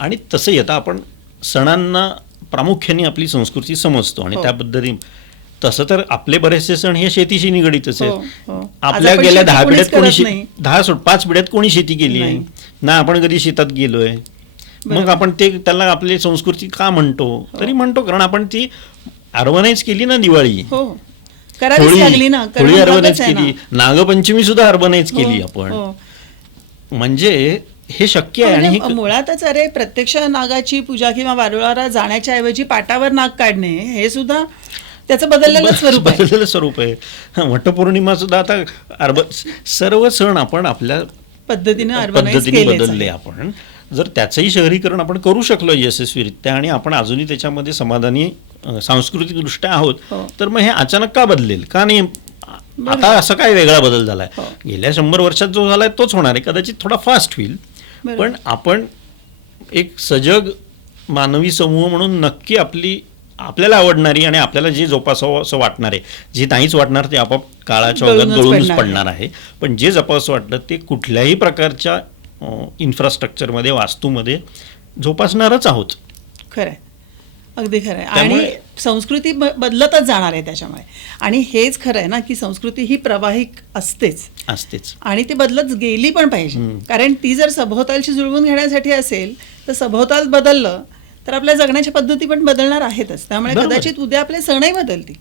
आणि तसं येतं आपण सणांना प्रामुख्याने आपली संस्कृती समजतो आणि हो. त्या पद्धतीने तसं तर आपले बरेचसे सण हे शेतीशी निगडीतच हो, आहेत. हो. आज आपल्या आपण गेल्या शेती 10 कोणीच पिढ्यात कोणी करत नाही. 5 पिढ्यात कोणी शेती केली आहे नाही. ना, आपण कधी शेतात गेलोय. मग बरोबर. आपण ते त्याला आपली संस्कृती का म्हणतो? तरी म्हणतो कारण आपण ती अर्बनाइज केली ना. दिवाळी, हो, करावीच लागली ना, होळी करणं अर्बनाइज भागच आहे ना. केली, नागपंचमी सुद्धा अर्बनाइज हो, केली आपण. हो. म्हणजे हे शक्य आहे. आणि म्हणजे मुळातच अरे प्रत्यक्ष नागाची पूजा किंवा वारुळाला जाण्याच्या ऐवजी पाटावर नाग काढणे हे सुद्धा त्याचं बदललेलं स्वरूप आहे. बदललेलं स्वरूप आहे. वटपौर्णिमा सुद्धा आता सर्व सण आपण आपल्या पद्धतीने अर्बनाइज पद्धतीने केलेच बदलले. आहे. आपण जर त्याचंही शहरीकरण आपण करू शकलो यशस्वीरित्या आणि आपण अजूनही त्याच्यामध्ये समाधानी सांस्कृतिक दृष्ट्या आहोत, हो. तर मग हे अचानक का बदलेल? का नाही? आता असं काय वेगळा बदल झालाय? हो. गेल्या 100 वर्षात जो झालाय तोच होणार आहे. कदाचित थोडा फास्ट होईल, बरोबर. पण आपण एक सजग मानवी समूह म्हणून नक्की आपल्याला आवडणारी आणि आपल्याला जे जोपासावं असं वाटणार आहे, जे नाहीच वाटणार ते आपोआप काळाच्या ओघात गळूनच पडणार पडणार आहे. पण जे जपावंसं वाटतं ते कुठल्याही प्रकारच्या इन्फ्रास्ट्रक्चरमध्ये, वास्तूमध्ये जोपासणारच आहोत. खरंय, अगदी खरंय. आणि त्यामुळे- संस्कृती बदलतच जाणार आहे त्याच्यामुळे. आणि हेच खरं आहे ना की संस्कृती ही प्रवाहिक असतेच आणि ती बदलत गेली पण पाहिजे. कारण ती जर सभोवतालशी जुळवून घेण्यासाठी असेल तर सभोवताल बदललं तर आपल्या जगण्याच्या पद्धती पण बदलणार आहेतच. त्यामुळे बरोबर. कदाचित उद्या आपले सणही बदलतील.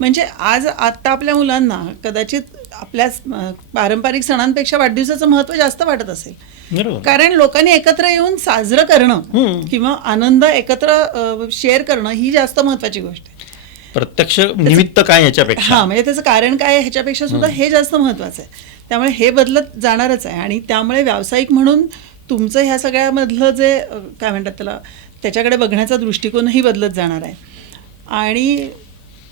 म्हणजे आता आपल्या मुलांना कदाचित आपल्या पारंपरिक वाढदिवसाचं महत्त्व जास्त वाटत असेल. बरोबर. कारण लोकांनी एकत्र येऊन साजरं करणं किंवा आनंद एकत्र शेअर करणं ही जास्त महत्वाची गोष्ट आहे. प्रत्यक्ष निमित्त काय ह्याच्यापेक्षा? हा, म्हणजे त्याचं कारण काय आहे ह्याच्यापेक्षा सुद्धा हे जास्त महत्वाचं आहे. त्यामुळे हे बदलत जाणारच आहे. आणि त्यामुळे व्यावसायिक म्हणून तुमचं ह्या सगळ्यामधलं जे काय म्हणतात त्याला, त्याच्याकडे बघण्याचा दृष्टिकोनही बदलत जाणार आहे. आणि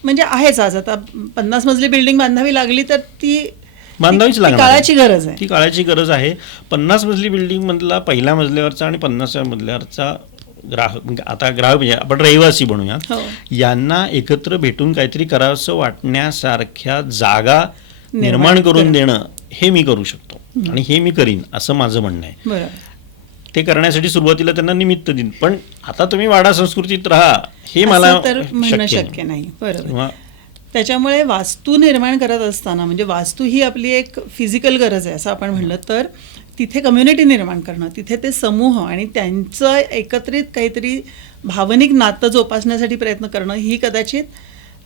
म्हणजे आहेच, आज आता 50 मजली बिल्डिंग बांधावी लागली तर ती बांधावीच लागणार आहे. काळाची गरज आहे. ती काळाची गरज आहे. 50 मजली बिल्डिंग मधला पहिल्या मजल्यावरचा आणि 50व्या मजल्यावरचा ग्राहक, आता ग्राहक म्हणजे आपण रहिवासी बनूया, हो. यांना एकत्र भेटून काहीतरी करावंसं वाटण्यासारख्या जागा निर्माण करून देणं हे मी करू शकतो. आणि हे मी करीन असं माझं म्हणणं आहे. बरोबर. ते करण्यासाठी सुरुवातीला त्यांना निमित्त देईन, पण आता तुम्ही वाडा संस्कृतीत राहा हे मला असं तर म्हणणं शक्य नाही. बरोबर. किंवा त्याच्यामुळे वास्तू निर्माण करत असताना, म्हणजे वास्तू ही आपली एक फिजिकल गरज आहे असं आपण म्हणलं तर, तिथे कम्युनिटी निर्माण करणं, तिथे ते समूह आणि त्यांचं एकत्रित काहीतरी भावनिक नातं जोपासण्यासाठी प्रयत्न करणं ही कदाचित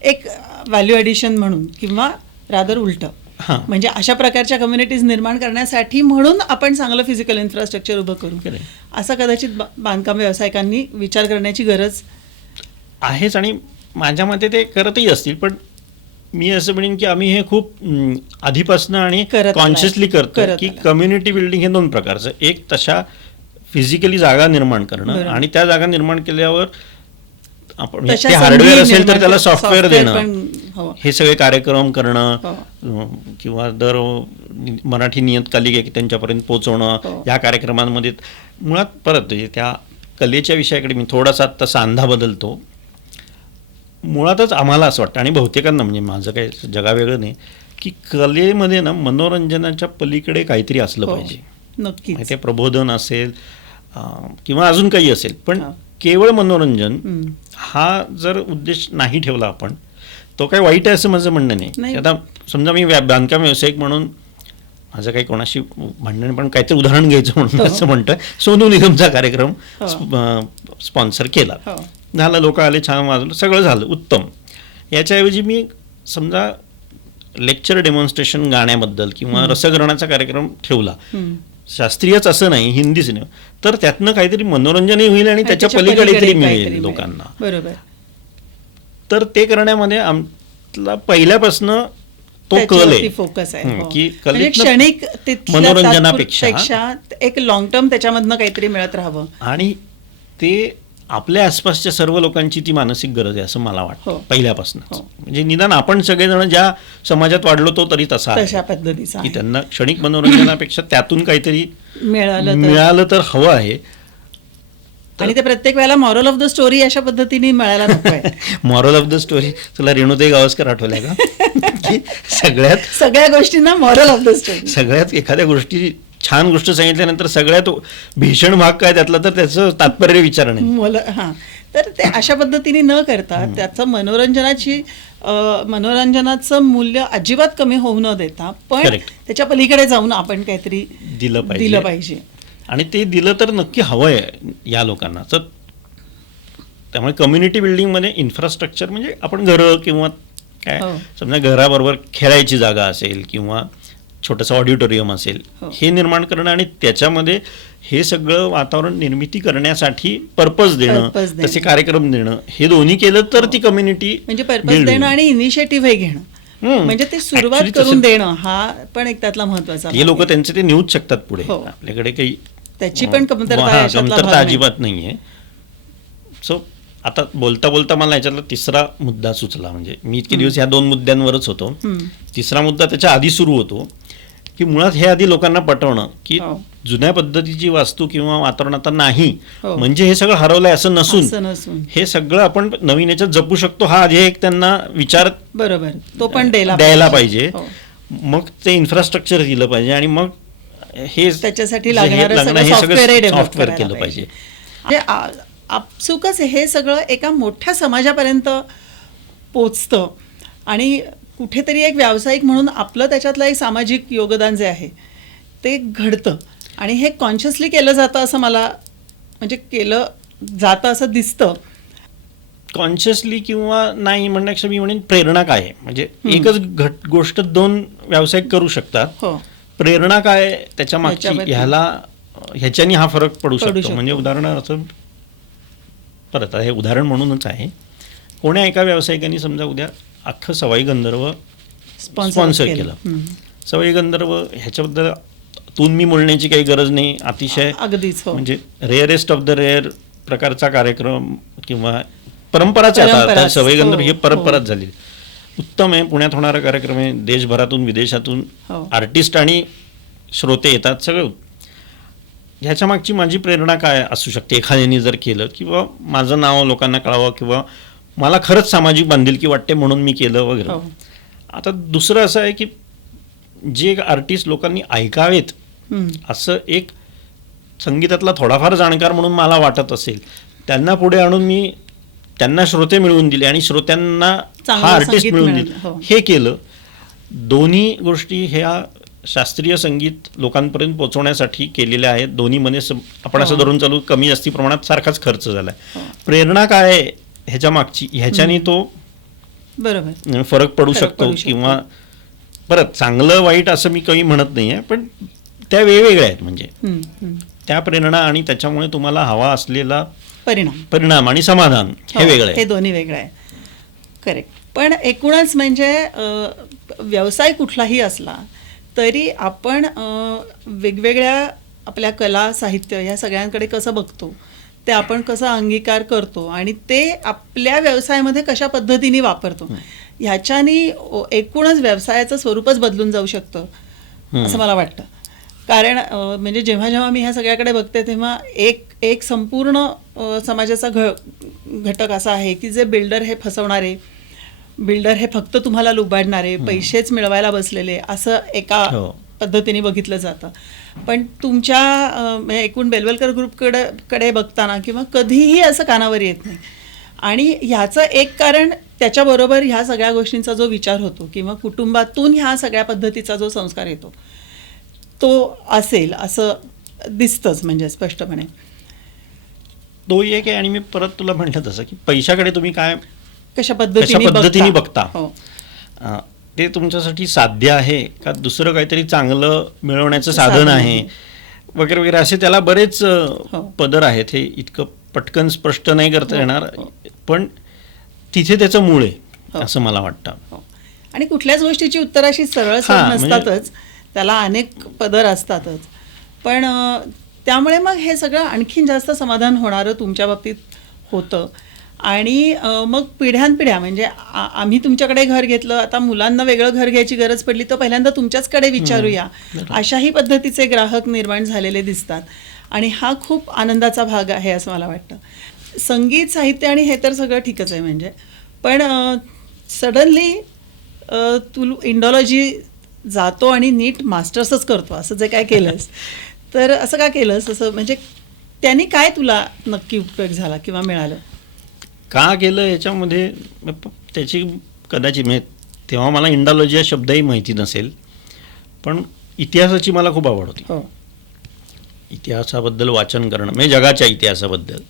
एक व्हॅल्यू ॲडिशन म्हणून किंवा रादर उलटं, हां. म्हणजे अशा प्रकारच्या कम्युनिटीज निर्माण करण्यासाठी म्हणून आपण चांगलं फिजिकल इन्फ्रास्ट्रक्चर उभं करू, Correct. असं कदाचित बांधकाम व्यावसायिकांनी विचार करण्याची गरज आहेच. आणि माझ्या मते ते करतही असतील, पण मी असं म्हणेन की आम्ही हे खूप आधीपासून आणि करत कॉन्शियसली आलाय. करतो करत की आलाय. कम्युनिटी बिल्डिंग हे दोन प्रकारचं, एक तशा फिजिकली जागा निर्माण करणं बरोबर. आणि त्या जागा निर्माण केल्यावर आपण तशा ते संधी हार्डवेअर असेल निर्माण तर त्याला कर- सॉफ्टवेअर software देणं, पण हवं. हे सगळे कार्यक्रम करणं, हो. किंवा दर मराठी नियतकालिक आहे की त्यांच्यापर्यंत पोहोचवणं, हो. या कार्यक्रमांमध्ये मुळात परत म्हणजे त्या कलेच्या विषयाकडे मी थोडासा आत्ता सांधा बदलतो. मुळातच आम्हाला असं वाटतं आणि बहुतेकांना, म्हणजे माझं काही जगावेगळं नाही, की कलेमध्ये ना मनोरंजनाच्या पलीकडे काहीतरी असलं हो. पाहिजे. नक्कीच. ते प्रबोधन असेल किंवा अजून काही असेल, पण हा. केवळ मनोरंजन हम्म. हा जर उद्देश नाही ठेवला आपण, तो काही वाईट आहे असं माझं म्हणणं नाही. नाही. आता समजा मी बांधकाम व्यावसायिक म्हणून माझं काही कोणाशी भांडण, पण काहीतरी उदाहरण घ्यायचं म्हणून हो. असं म्हणतोय, सोनू निगमचा कार्यक्रम हो. स्पॉन्सर केला, हो. झालं, लोक आले, छान वाजलं, सगळं झालं, उत्तम. याच्याऐवजी मी समजा लेक्चर डेमॉन्स्ट्रेशन गाण्याबद्दल किंवा रसग्रहणाचा कार्यक्रम ठेवला, हम्म. शास्त्रीयच असं नाही, हिंदी सिनेमा, तर त्यातनं काहीतरी मनोरंजनही होईल आणि त्याच्या पलीकडे तरी काहीतरी मिळेल मिळेल. लोकांना. बरोबर. तर ते करण्यामध्ये आमला पहिल्यापासून तो कल त्याच्यावरती आहे फोकस आहे. हं, हो. की म्हणजे कलेतनं क्षणिक तिथल्या मनोरंजनापेक्षा तात्पुरतेपेक्षा एक लॉंग टर्म त्याच्यामधनं काहीतरी मिळत राहावं. आणि ते आपल्या आसपासच्या सर्व लोकांची ती मानसिक गरज आहे असं मला वाटतं हो. पहिल्यापासून. हो. म्हणजे निदान आपण सगळेजण ज्या समाजात वाढलो तो तरी तसा आहे, तशा पद्धतीचा की आहे. त्यांना क्षणिक मनोरंजनापेक्षा त्यातून काहीतरी मिळालं तर हवं आहे. आणि ते प्रत्येक वेळेला मॉरल ऑफ द स्टोरी अशा पद्धतीने मिळायला नकोय. मॉरल ऑफ द स्टोरी तुला रेणुताई गावस्कर आठवल्या का? की सगळ्या गोष्टींना मॉरल ऑफ द स्टोरी. सगळ्यात एखाद्या गोष्टी छान गोष्ट सांगितल्यानंतर सगळ्यात भीषण भाग काय त्यातला, तर त्याचं तात्पर्य विचारणे. हां, तर ते अशा पद्धतीने न करता त्याचं मनोरंजनाचं मूल्य अजिबात कमी होऊ न देता, पण Correct. त्याच्या पलीकडे जाऊन आपण काहीतरी दिलं दिलं पाहिजे. आणि ते दिलं तर नक्की हवं आहे या लोकांना. तर त्यामुळे कम्युनिटी बिल्डिंगमध्ये इन्फ्रास्ट्रक्चर म्हणजे आपण घरं किंवा काय, हो. समजा घराबरोबर खेळायची जागा असेल किंवा छोटंसं ऑडिटोरियम असेल, हो. हे निर्माण करणं आणि त्याच्यामध्ये हे सगळं वातावरण निर्मिती करण्यासाठी पर्पज देणं, Purpose देणं. तसे कार्यक्रम देणं, हे दोन्ही केलं तर ती कम्युनिटी म्हणजे पर्पज देणं आणि इनिशिएटिव्ह घेणं, म्हणजे ते सुरुवात Actually करून तसं- देणं हा पण एक त्यातला महत्वाचा हे भाग लोक आहे. त्यांचे ते नेऊच शकतात पुढे. हो. आपल्याकडे काही त्याची पण कमतरता हा, याच्यातला कमतरता भाग नाही. अजिबात नाहीये. सो आता बोलता बोलता मला याच्यातला तिसरा मुद्दा सुचला. म्हणजे मी इतके दिवस ह्या दोन मुद्द्यांवरच होतो. हम्म. तिसरा मुद्दा त्याच्या आधी सुरू होतो, की मुळात हे आधी लोकांना पटवणं की हो. जुन्या पद्धतीची वास्तू किंवा वातावरण आता नाही, हो. म्हणजे हे सगळं हरवलंय असं नसून असं नसून हे सगळं आपण नवीन याच्यात जपू शकतो, हा आधी एक त्यांना विचार बरोबर तो पण द्यायला पाहिजे. हो. मग ते इन्फ्रास्ट्रक्चर दिलं पाहिजे आणि मग हे त्याच्यासाठी लागणारं हे सगळं सगळं software सॉफ्टवेअर develop केलं करायला पाहिजे. म्हणजे आपसुकच हे सगळं एका मोठ्या समाजापर्यंत पोचतं आणि कुठेतरी एक व्यावसायिक म्हणून आपलं त्याच्यातलं एक सामाजिक योगदान जे आहे ते घडतं आणि हे कॉन्शियसली केलं जातं असं मला, म्हणजे केलं जातं असं दिसतं. कॉन्शियसली किंवा नाही म्हणण्यापेक्षा मी म्हणेन प्रेरणा काय आहे. म्हणजे एकच गोष्ट दोन व्यावसायिक करू शकतात. हो. प्रेरणा काय त्याच्या मागची, याच्याबद्दल. ह्याच्यानी हा फरक पडू शकतो. शकतो. म्हणजे उदाहरणार्थ परत हे उदाहरण म्हणूनच आहे, कोण्या एका व्यावसायिकांनी समजा उद्या अख्खं सवाई गंधर्व स्पॉन्सर केलं. सवाई गंधर्व ह्याच्याबद्दल तून मी बोलण्याची काही गरज नाही, अतिशय अगदीच. हो. म्हणजे रेअरेस्ट ऑफ द रेअर प्रकारचा कार्यक्रम किंवा परंपराच आहे. आता सवाई गंधर्व हो, ही परंपराच झाली, उत्तम आहे. पुण्यात होणारा कार्यक्रम आहे, देशभरातून विदेशातून हो. आर्टिस्ट आणि श्रोते येतात सगळं. ह्याच्या मागची माझी प्रेरणा काय असू शकते, एखाद्याने जर केलं किंवा माझं नाव लोकांना कळावं किंवा मला खरंच सामाजिक बांधिलकी वाटते म्हणून मी केलं वगैरे. हो. आता दुसरं असं आहे की जे आर्टिस्ट लोकांनी ऐकावेत असं एक संगीतातला थोडाफार जाणकार म्हणून मला वाटत असेल, त्यांना पुढे आणून मी त्यांना श्रोते मिळवून दिले आणि श्रोत्यांना चांगलं हा आर्टिस्ट संगीत मिळवून मिळालं. दिले. हो. हे केलं. दोन्ही गोष्टी ह्या शास्त्रीय संगीत लोकांपर्यंत पोहोचवण्यासाठी केलेल्या आहेत. दोन्हीमध्ये आपण असं धरून चालू कमी जास्ती प्रमाणात सारखाच खर्च झालाय. प्रेरणा काय आहे ह्याच्या मागची, ह्याच्याने तो बरोबर फरक पडू शकतो. किंवा परत चांगलं वाईट असं मी काही म्हणत नाहीये, पण त्या वेगवेगळ्या आहेत. म्हणजे त्या प्रेरणा आणि त्याच्यामुळे तुम्हाला हवा असलेला परिणाम आणि समाधान हे वेगळं आहे. हे दोन्ही वेगळं आहे. करेक्ट. पण एकूणच म्हणजे व्यवसाय कुठलाही असला तरी आपण वेगवेगळ्या आपल्या कला साहित्य ह्या सगळ्यांकडे कसं बघतो, ते आपण कसं अंगीकार करतो आणि ते आपल्या व्यवसायामध्ये कशा पद्धतीने वापरतो, ह्याच्यानी एकूणच व्यवसायाचं स्वरूपच बदलून जाऊ शकतं असं मला वाटतं. कारण म्हणजे जेव्हा जेव्हा मी ह्या सगळ्याकडे बघते तेव्हा एक संपूर्ण समाजाचा घटक असा आहे की जे बिल्डर हे फसवणारे, बिल्डर हे फक्त तुम्हाला लुबाडणारे, पैसेच मिळवायला बसलेले असं एका पद्धतीने बघितलं जातं. पण तुमच्या एकूण बेलवलकर ग्रुपकडे बघताना किंवा कधीही असं कानावर येत नाही. आणि ह्याचं एक कारण त्याच्याबरोबर ह्या सगळ्या गोष्टींचा जो विचार होतो किंवा कुटुंबातून ह्या सगळ्या पद्धतीचा जो संस्कार येतो तो असेल असं दिसतंच. म्हणजे स्पष्टपणे तो एक आहे. आणि मी परत तुला म्हटलं तसं की पैशाकडे तुम्ही काय कशा पद्धतीने बघता, ते तुमच्यासाठी साध्य आहे का दुसरं काहीतरी चांगलं मिळवण्याचं साधन आहे वगैरे वगैरे, असे त्याला बरेच पदर आहेत. हे इतकं पटकन स्पष्ट नाही करता येणार, पण तिथे त्याचं मूळ आहे असं मला वाटतं. आणि कुठल्याच गोष्टीची उत्तर अशी सरळ नसतातच, त्याला अनेक पदर असतातच. पण त्यामुळे मग हे सगळं आणखीन जास्त समाधान होणारं तुमच्या बाबतीत होतं. आणि मग पिढ्यानपिढ्या म्हणजे आम्ही तुमच्याकडे घर घेतलं, आता मुलांना वेगळं घर घ्यायची गरज पडली तर पहिल्यांदा तुमच्याचकडे विचारूया, अशाही पद्धतीचे ग्राहक निर्माण झालेले दिसतात. आणि हा खूप आनंदाचा भाग आहे असं मला वाटतं. संगीत साहित्य आणि हे तर सगळं ठीकच आहे म्हणजे, पण सडनली तू इंडॉलॉजी जातो आणि नीट मास्टर्सच करतो असं जे काय केलंस, तर असं का केलंस असं, म्हणजे त्यांनी काय तुला नक्की उपयोग झाला किंवा मिळालं? का केलं याच्यामध्ये त्याची कदाचित म्हणजे तेव्हा मला इंडॉलॉजी हा शब्दही माहिती नसेल, पण इतिहासाची मला खूप आवड होती. इतिहासाबद्दल वाचन करणं म्हणजे जगाच्या इतिहासाबद्दल.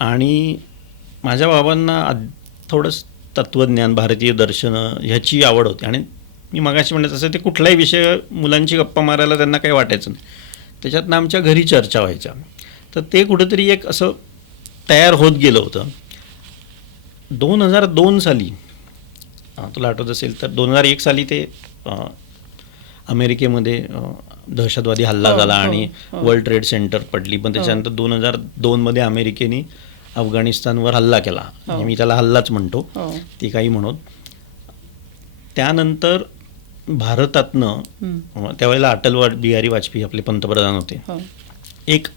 आणि माझ्या बाबांना थोडंसं तत्त्वज्ञान, भारतीय दर्शनं ह्याची आवड होती. आणि मी मगाशी म्हणत असं ते कुठलाही विषय मुलांची गप्पा मारायला त्यांना काही वाटायचं नाही, त्याच्यातनं आमच्या घरी चर्चा व्हायच्या. तर ते कुठेतरी एक असं तयार होत गेलं होतं. 2002 साली तुला आठवत असेल तर 2001 साली ते अमेरिकेमध्ये दहशतवादी हल्ला झाला आणि वर्ल्ड ट्रेड सेंटर पडली. पण त्याच्यानंतर 2002 मध्ये अमेरिकेने अफगाणिस्तानवर हल्ला केला. मी त्याला हल्लाच म्हणतो, ती काही म्हणत. त्यानंतर भारतातनं त्यावेळेला अटल बिहारी वाजपेयी आपले पंतप्रधान होते, एक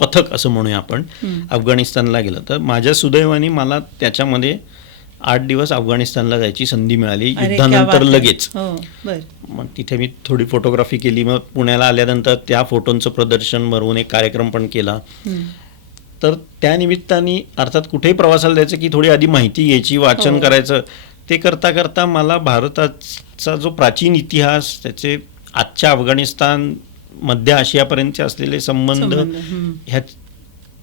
पथक असं म्हणूया आपण अफगाणिस्तानला गेलं. तर माझ्या सुदैवाने मला त्याच्यामध्ये 8 दिवस अफगाणिस्तानला जायची संधी मिळाली युद्धानंतर लगेच. मग तिथे मी थोडी फोटोग्राफी केली. मग पुण्याला आल्यानंतर त्या फोटोंचं प्रदर्शन भरवून एक कार्यक्रम पण केला. तर त्या निमित्ताने अर्थात कुठेही प्रवासाला जायचं की थोडी आधी माहिती घ्यायची, वाचन करायचं. ते करता करता मला भारताचा जो प्राचीन इतिहास, त्याचे आजच्या अफगाणिस्तान, मध्य आशियापर्यंतचे असलेले संबंध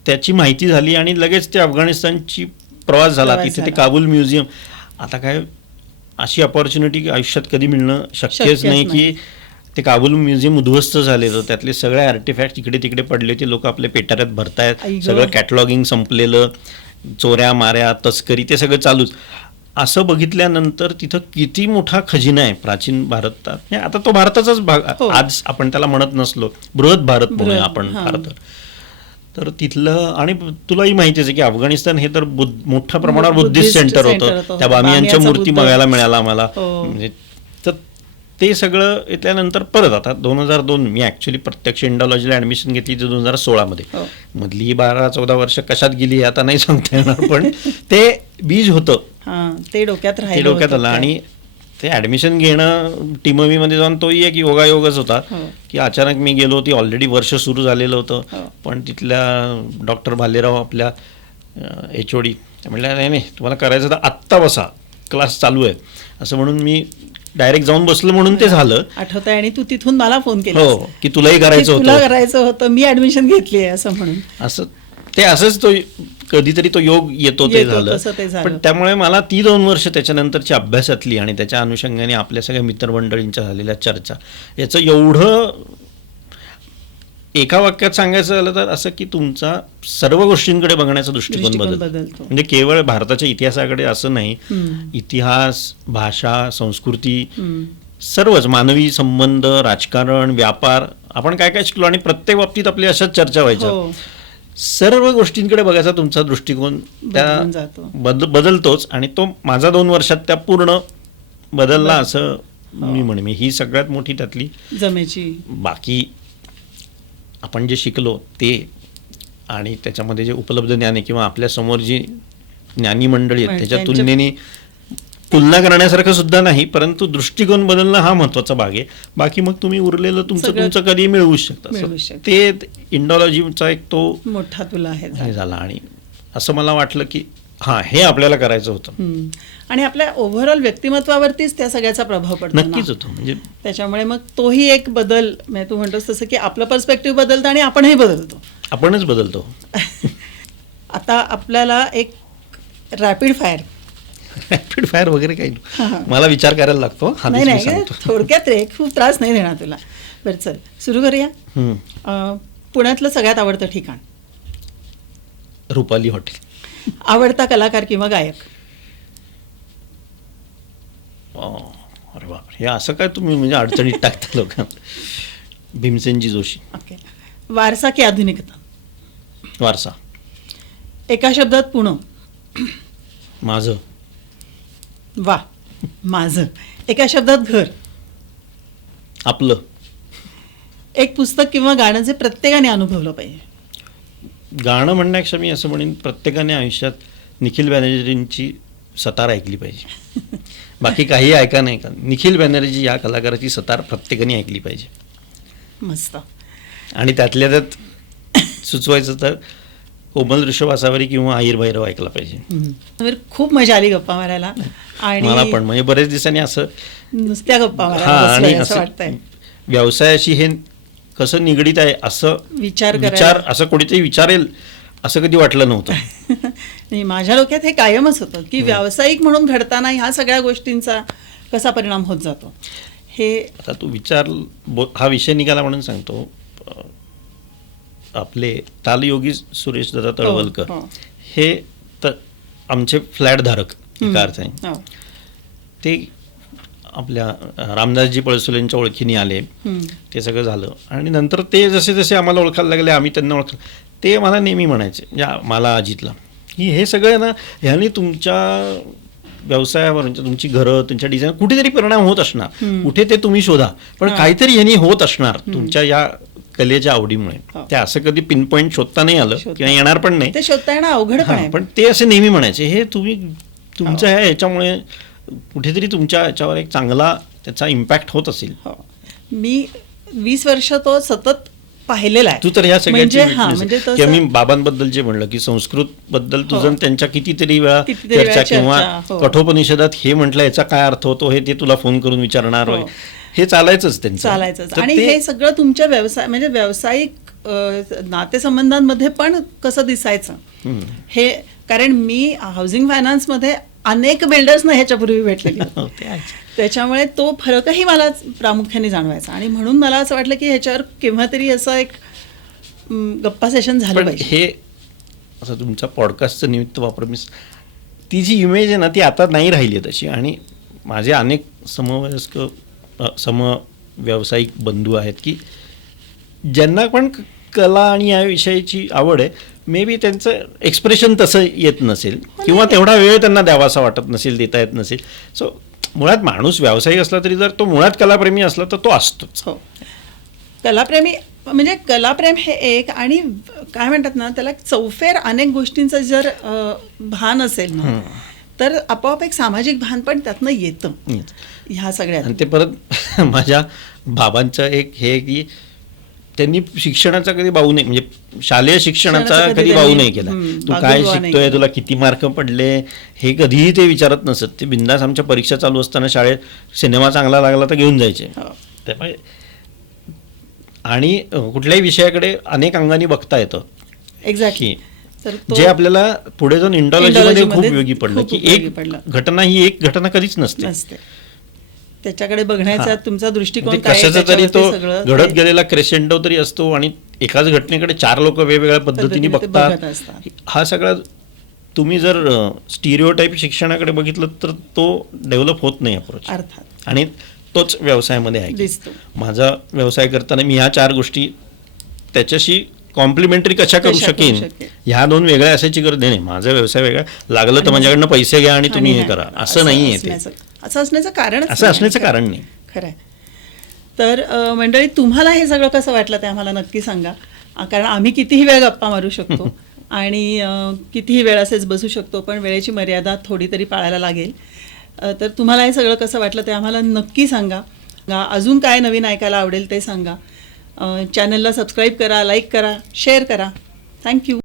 त्याची माहिती झाली. आणि लगेच ते अफगाणिस्तानची प्रवास झाला. तिथे ते काबूल म्युझियम, आता काय अशी अपॉर्च्युनिटी आयुष्यात कधी मिळणं शक्यच नाही की ते काबूल म्युझियम उद्ध्वस्त झाले, तर त्यातले सगळे आर्टिफॅक्ट इकडे तिकडे पडले होते. लोक आपल्या पेटाऱ्यात भरतायत, सगळं कॅटलॉगिंग संपलेलं, चोऱ्या माऱ्या तस्करी ते सगळं चालूच. असं बघितल्यानंतर तिथं किती मोठा खजिना आहे प्राचीन भारतात. आता तो भारताचाच भाग, आज आपण त्याला म्हणत नसलो बृहत भारत म्हणूया आपण भारत. तर तिथलं, आणि तुलाही माहितीच आहे की अफगाणिस्तान हे तर मोठ्या प्रमाणावर बुद्धिस्ट सेंटर होतं. त्या बामियांच्या मूर्ती बघायला मिळाल्या आम्हाला. म्हणजे तर ते सगळं इथल्यानंतर परत आता 2002 मी ॲक्च्युली प्रत्यक्ष इंडॉलॉजीला ॲडमिशन घेतली 2016 मध्ये. मधली 12-14 वर्ष कशात गेली आता नाही सांगता येणार, पण ते बीज होतं, ते डोक्यात आलं. आणि ते ॲडमिशन घेणं टीमवी मध्ये जाऊन तोही एक योगायोगच होता की अचानक मी गेलो. ती ऑलरेडी वर्ष सुरू झालेलं होतं, पण तिथल्या डॉक्टर भालेराव आपल्या HOD म्हटल्या नाही तुम्हाला करायचं तर आत्ता बसा, क्लास चालू आहे असं म्हणून मी डायरेक्ट जाऊन बसलो म्हणून ते झालं. आठवत आहे. आणि तू तिथून मला फोन केला हो की तुलाही करायचं होतं, मी ऍडमिशन घेतली आहे असं म्हणून. असं ते असंच तो कधीतरी तो योग येतो ते झालं. पण त्यामुळे मला ती 2 वर्ष त्याच्यानंतरची अभ्यासातली आणि त्याच्या अनुषंगाने आपल्या सगळ्या मित्रमंडळींच्या झालेल्या चर्चा याचं एवढं एका वाक्यात सांगायचं झालं तर असं की तुमचा सर्व गोष्टींकडे बघण्याचा दृष्टिकोन बदलतो. म्हणजे केवळ भारताच्या इतिहासाकडे असं नाही, इतिहास, भाषा, संस्कृती, सर्वच मानवी संबंध, राजकारण, व्यापार, आपण काय काय शिकलो आणि प्रत्येक बाबतीत आपली अशाच चर्चा व्हायच्या. सर्व गोष्टींकडे बघायचा तुमचा दृष्टिकोन त्या बदलतोच आणि तो माझा 2 वर्षात त्या पूर्ण बदलला असं मी म्हणेन. ही सगळ्यात मोठी त्यातली जमेची. बाकी आपण जे शिकलो ते आणि त्याच्यामध्ये जे उपलब्ध ज्ञान आहे किंवा आपल्या समोर जी ज्ञानी मंडळी आहेत त्याच्या तुलनेने तुलना करण्यासारखं सुद्धा नाही, परंतु दृष्टिकोन बदलणं हा महत्वाचा भाग आहे. बाकी मग तुम्ही उरलेलं तुमचं कधी मिळवूच शकता. ते इंडॉलॉजीचा एक तो मोठा तुला आहे झाला आणि असं मला वाटलं की हा हे आपल्याला करायचं होतं. आणि आपल्या ओव्हरऑल व्यक्तिमत्वावरतीच त्या सगळ्याचा प्रभाव पडतो. नक्कीच होतो. म्हणजे त्याच्यामुळे मग तोही एक बदल, म्हणजे तू म्हणतोस तसं की आपलं पर्स्पेक्टिव्ह बदलतं आणि आपणच बदलतो. आता आपल्याला एक रॅपिड फायर वगैरे काही मला विचार करायला लागतो. नाही थोडक्यात रे, खूप त्रास नाही देणार तुला. बरं चल सुरू करूया. पुण्यातलं सगळ्यात आवडतं ठिकाण? रुपाली हॉटेल. आवडता कलाकार किंवा गायक? अरे बाप, हे असं काय तुम्ही म्हणजे अडचणीत टाकता लोकांना. भीमसेनजी जोशी. ओके. वारसा की आधुनिकता? वारसा. एका शब्दात पुणे? माझं. वा, माझं. एका शब्दात घर? आपलं. एक पुस्तक किंवा गाणं जे प्रत्येकाने अनुभवलं पाहिजे? गाणं म्हणण्यापेक्षा मी असं म्हणेन प्रत्येकाने आयुष्यात निखिल बॅनर्जींची सतार ऐकली पाहिजे. बाकी काही ऐका नाही का, निखिल बॅनर्जी या कलाकाराची सतार प्रत्येकाने ऐकली पाहिजे. मस्त. आणि त्यातल्या त्यात सुचवायचं तर कोमल ऋषभासावरी किंवा आईर भैरव ऐकला पाहिजे. खूप मजा आली गप्पा मारायला. आणि मला पण म्हणजे बरेच दिवसांनी असं नुसत्या गप्पा मारायला असं वाटतंय. व्यवसायाशी हे कसं निगडीत आहे असं विचार असं कोणीतरी विचारेल असं कधी वाटलं नव्हतं. नाही, माझ्या डोक्यात हे कायमच होतं की व्यावसायिक म्हणून घडताना ह्या सगळ्या गोष्टींचा कसा परिणाम होत जातो. हे आता तू विचार हा विषय निघाला म्हणून सांगतो. आपले तालयोगी सुरेश दादा तळवलकर हे तर आमचे फ्लॅट धारक एका अर्थाने. ते आपल्या रामदासजी पळसुलेंच्या ओळखीने आले, ते सगळं झालं आणि नंतर ते जसे जसे आम्हाला ओळखायला लागले आम्ही त्यांना ओळखलं. ते मला नेहमी म्हणायचे, मला अजितला, की हे सगळं ना ह्याने तुमच्या व्यवसायावर म्हणजे तुमची घरं तुमच्या डिझाईन कुठेतरी परिणाम होत असणार, कुठे ते तुम्ही शोधा, पण काहीतरी ह्यानी होत असणार तुमच्या या कलेच्या आवडीमुळे. ते असं कधी पिन पॉईंट शोधता नाही आलं किंवा येणार पण नाही, ते शोधता येणं अवघड पण ते असे नेहमी म्हणायचे हे तुम्ही तुमच्या ह्याच्यामुळे कुठेतरी तुमच्या याच्यावर एक चांगला त्याचा इम्पॅक्ट होत असेल. मी 20 वर्ष तो सतत पाहिलेला आहे. तू तर ह्या सगळ्याची मी बाबांबद्दल जे म्हणलं की संस्कृत बद्दल तुझं त्यांच्या कितीतरी वेळा चर्चा किंवा कठोपनिषदात हे म्हटलं याचा काय अर्थ होतो हे ते तुला फोन करून विचारणार, हे चालायचंच त्यांचं चालायचंच. आणि हे सगळं तुमच्या व्यवसाय म्हणजे व्यावसायिक नातेसंबंधांमध्ये पण कसं दिसायचं हे, कारण मी हाऊसिंग फायनान्समध्ये अनेक बिल्डर्सना ह्याच्यापूर्वी भेटलेले, त्याच्यामुळे तो फरकही मला प्रामुख्याने जाणवायचा. आणि म्हणून मला असं वाटलं की ह्याच्यावर केव्हा तरी असं एक गप्पा सेशन झालं पाहिजे. हे असं तुमच्या पॉडकास्टचं निमित्त वापर मी ती जी इमेज आहे ना ती आता नाही राहिली आहे तशी. आणि माझे अनेक समवयस्क समव्यावसायिक बंधू आहेत की ज्यांना पण कला आणि या विषयाची आवड आहे, मे बी त्यांचं एक्सप्रेशन तसं येत नसेल किंवा तेवढा वेळ त्यांना द्यावासा वाटत नसेल, देता येत नसेल. सो मुळात माणूस व्यावसायिक असला तरी जर तो मुळात कलाप्रेमी असला तर तो असतोच. हो, कलाप्रेमी म्हणजे कलाप्रेम हे एक, आणि काय म्हणतात ना त्याला चौफेर अनेक गोष्टींचं जर भान असेल ना तर आपोआप एक सामाजिक भान पण त्यातनं येतं ह्या सगळ्यात. आणि ते परत माझ्या बाबांचं एक हे की त्यांनी शिक्षणाचा कधी बाऊ नाही, म्हणजे शालेय शिक्षणाचा कधी बाऊ नाही केला. तू काय शिकतोय, तुला किती मार्क पडले, हे कधीही ते विचारत नसत. ते बिंदास आमच्या परीक्षा चालू असताना शाळेत सिनेमा चांगला लागला तर घेऊन जायचे. त्यामुळे आणि कुठल्याही विषयाकडे अनेक अंगाने बघता येतं. एक्झॅक्टली. जे आपल्याला पुढे जाऊन इंडॉलॉजीमध्ये खूप उपयोगी पडलं की एक घटना ही एक घटना कधीच नसते. त्याच्याकडे बघण्याचा तुमचा दृष्टिकोन कशाचा तरी तो घडत गेलेला क्रेसेंडो तरी असतो आणि एकाच घटनेकडे 4 लोक वेगवेगळ्या पद्धतीने बघतात. हा सगळा तुम्ही जर स्टिरिओटाईप शिक्षणाकडे बघितलं तर तो डेव्हलप होत नाही अप्रोच. अर्थात. आणि तोच व्यवसायामध्ये आहे. माझा व्यवसाय करताना मी ह्या 4 गोष्टी त्याच्याशी कॉम्प्लिमेंटरी कशा करू शकेन, ह्या 2 वेगळ्या असायची गरज नाही. माझा व्यवसाय वेगळा, लागलं तर माझ्याकडनं पैसे घ्या आणि तुम्ही हे करा, असं नाहीये. ते असं असण्याचं कारण नाही. खरं आहे. तर मंडळी, तुम्हाला हे सगळं कसं वाटलं ते आम्हाला नक्की सांगा. कारण आम्ही कितीही वेळ गप्पा मारू शकतो आणि कितीही वेळ असेच बसू शकतो, पण वेळेची मर्यादा थोडी तरी पाळायला लागेल. तर तुम्हाला हे सगळं कसं वाटलं ते आम्हाला नक्की सांगा. अजून काय नवीन ऐकायला आवडेल ते सांगा. चॅनलला सबस्क्राईब करा, लाईक करा, शेअर करा. थँक्यू.